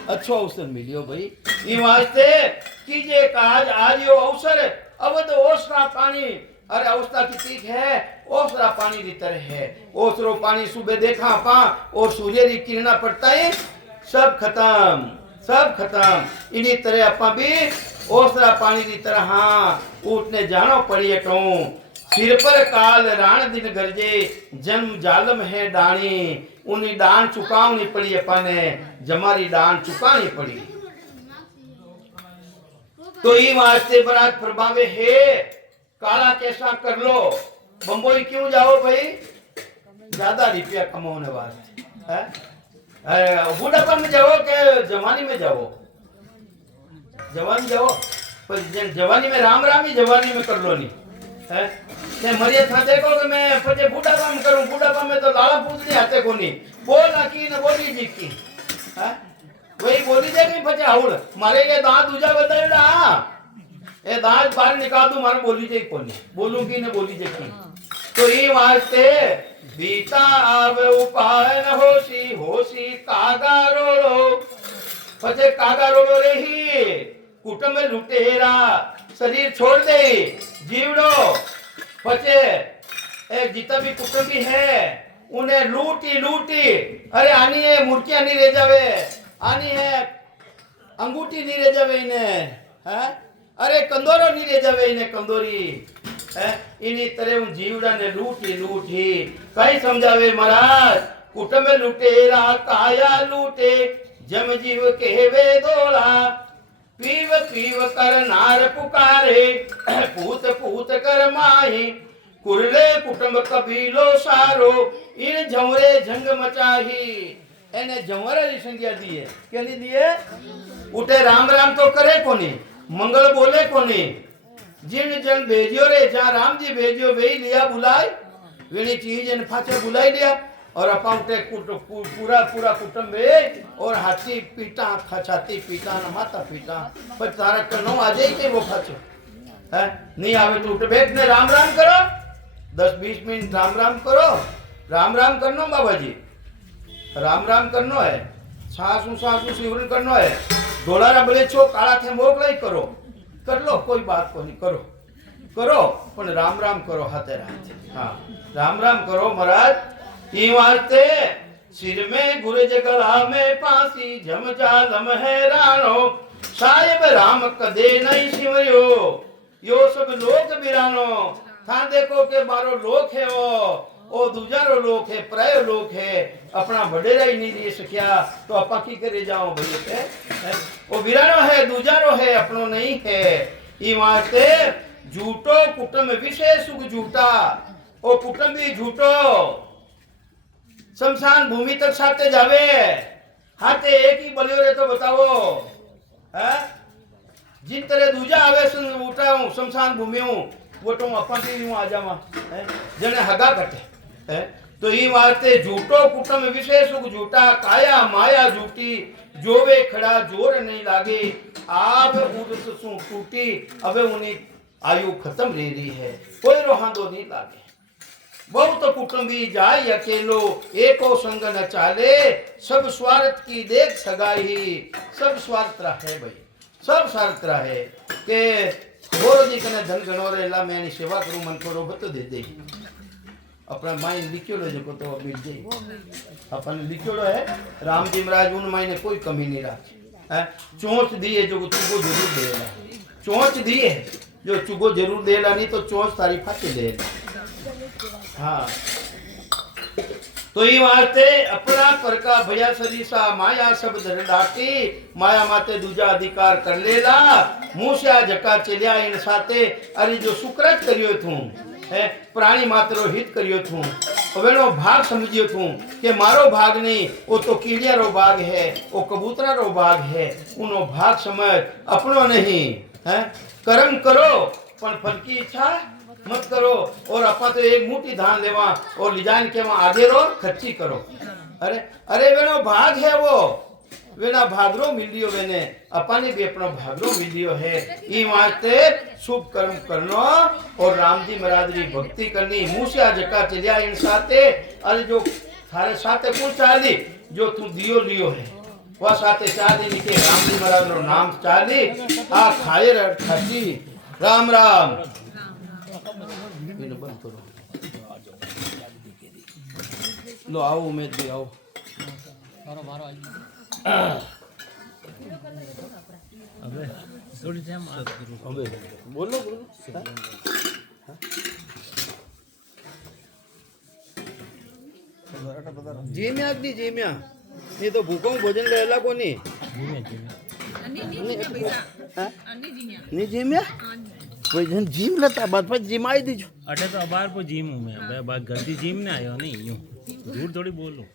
अच्छो अवसर मिलियो भाई। ये वास्ते कीजे काज आज यो अवसर, अवध ओसरा पानी। अरे अवस्था की ठीक है, ओसरा पानी की तरह है। ओसरो पानी सुबह देखा पा और सूर्य की किरणा पड़ता है, सब खत्म, सब खत्म। इन्हीं तरह अपा भी ओसरा पानी की तरह हाँ उठने जानो पड़िए टो सिर पर काल राण दिन गरजे जन्म जालम है डाणी उन्हीं दान चुकावनी पड़ी अपने जमारी दान चुकानी पड़ी। तो ये वास्ते बरात प्रभावे है काला कैसा कर लो बम्बई क्यों जाओ भाई ज्यादा रुपया कमाने वास्ते है बुढ़ापन में जाओ के जवानी में जाओ जवानी जाओ पर जवानी में राम राम ही जवानी में कर लो नहीं है ते मरिया था देखो कि मैं पजे बुढ़ापा में करूं बुढ़ापा में तो लाला पूछनी आते को नहीं बोला की न बोली जी की है वही बोली दे कि पजे आउल मारे ये दांत दूजा बताएड़ा ए दांत बाहर निकाल दूं मारे बोली जे को नहीं बोलूंगी न बोली जे की तो ये वास्ते बीता आवे उपाय न होसी होसी कागा रोलो पजे कागा रोलो रे ही कुटुंब लुटेरा शरीर छोड़ दे जीवड़ो पचे एक जितना भी कुटुंबी है उन्हें लूटी लूटी अरे आनी है मूर्तियां नहीं रह जावे आनी है अंगूठी नहीं रह जावे इन्हें है अरे कंदोरो नहीं रह जावे इन्हें कंदोरी है इन्हीं तरह उन जीवड़ा ने लूटी लूटी कई समझावे महाराज कुटुंब लुटेरा काया लूटे जम जीव कहवे दौड़ा पीव पीव कर नार पुकारे पूत पूत कर माही कुरले कुटुंब कबीलो सारो इन झवरे झंग मचाही एने झवरा री संज्ञा दिए क्या नहीं दिए उठे राम राम तो करे कोनी मंगल बोले कोनी जिन जन भेजियो रे जहाँ राम जी भेजियो वही लिया बुलाए वेनी चीज इन फाचे बुलाई लिया और अपाउटे पूरा पूरा कुटुंब और हाथी पीटा छाती पीटा न माता पीटा पर तारा कनो आ जाए के वो फाचो है नहीं आवे तो उठ बैठ ने राम राम करो 10-20 मिनट राम राम करो राम राम करनो बाबा जी राम राम करनो है सासू सासू सिवरण करनो है डोलारा बले छो काला थे मोकलाई करो कर लो कोई बात को नहीं करो करो पर राम राम करो हाथे हाथे हाँ राम राम करो महाराज ई वास्ते सिर में गुरज गला में फांसी झम जालम है राणो साहिब राम कदे नहीं सिमरियो यो सब लोक बिरानो था देखो के बारो लोक है वो दूजारो लोक है प्राय लोक है अपना बडेरा ही नहीं दे सकिया तो अपा की करे जाओ भैया वो बिरानो है दूजारो है अपनो नहीं है ई वास्ते झूठो कुटुंब विशेष सुख झूठा ओ कुटुंब भी झूठो शमशान भूमि तक साथे जावे हाथे एक ही बलियो रे तो बताओ है जिन तरह दूजा आवे उठा हूं शमशान भूमि हूं वो तो अपन भी यूं आ जावा है जने हगा कटे है तो ई वास्ते झूठो कुटुंब विशेष सुख झूठा काया माया झूठी जोवे खड़ा जोर नहीं लागे आप उड़स सु टूटी अबे उन्हीं आयु खत्म रह रही है कोई रोहांदो नहीं लागे बहुत कुटुंबी जाय अकेलो एको संग न चाले सब स्वार्थ की देख सगाई सब स्वार्थ है भाई सब स्वार्थ है के बोरो जी कने धन गणो रेला मैं एनी सेवा करूं मन को रोबत दे दे अपना माइन लिखियो लो जो तो मिल दे अपन लिखियो है राम जी महाराज उन मायने कोई कमी नहीं राखी है चोंच दिए जो चुगो जरूर देला चोंच दिए जो चुगो जरूर देला नहीं तो चोंच तारी फाटी देला हाँ तो ये वास्ते अपना पर का भया सरीसा माया सब धर डाटी माया माते दूजा अधिकार कर लेला मूसा जका चलिया इन साथे अरे जो सुकृत करियो थू है प्राणी मात्रो हित करियो थू वेनो भाग समझियो थू के मारो भाग नहीं वो तो कीड़िया रो भाग है वो कबूतरा रो भाग है उनो भाग समझ अपनो नहीं है कर्म करो पर फल की इच्छा मत करो और अपा तो एक मुट्ठी धान लेवा और लिजान के वहां आगे रो खर्ची करो अरे अरे वेनो भाग है वो वेना भागरो मिलियो वेने अपा ने भी अपना भागरो मिलियो है ई वास्ते शुभ कर्म करनो और राम जी महाराज री भक्ति करनी मूसा जका चलिया इन साथे अरे जो थारे साथे कौन चाली जो तू दियो लियो है वह साथे चाली लिखे राम जी महाराज रो नाम चाली आ खाए खाची राम राम बंद करो लो आओ उमेद भी आओ मारो मारो अबे थोड़ी टाइम अबे बोलो बोलो जीम्या अगदी जीम्या नहीं तो भूखों भोजन लेला कोनी नहीं जीम्या भोजन जीम लेता बात पर जिमाई दीजो अटे तो अबार को जिम हूँ मैं, गलती जिम ने आयो नहीं यूँ झूठ थोड़ी बोलूँ।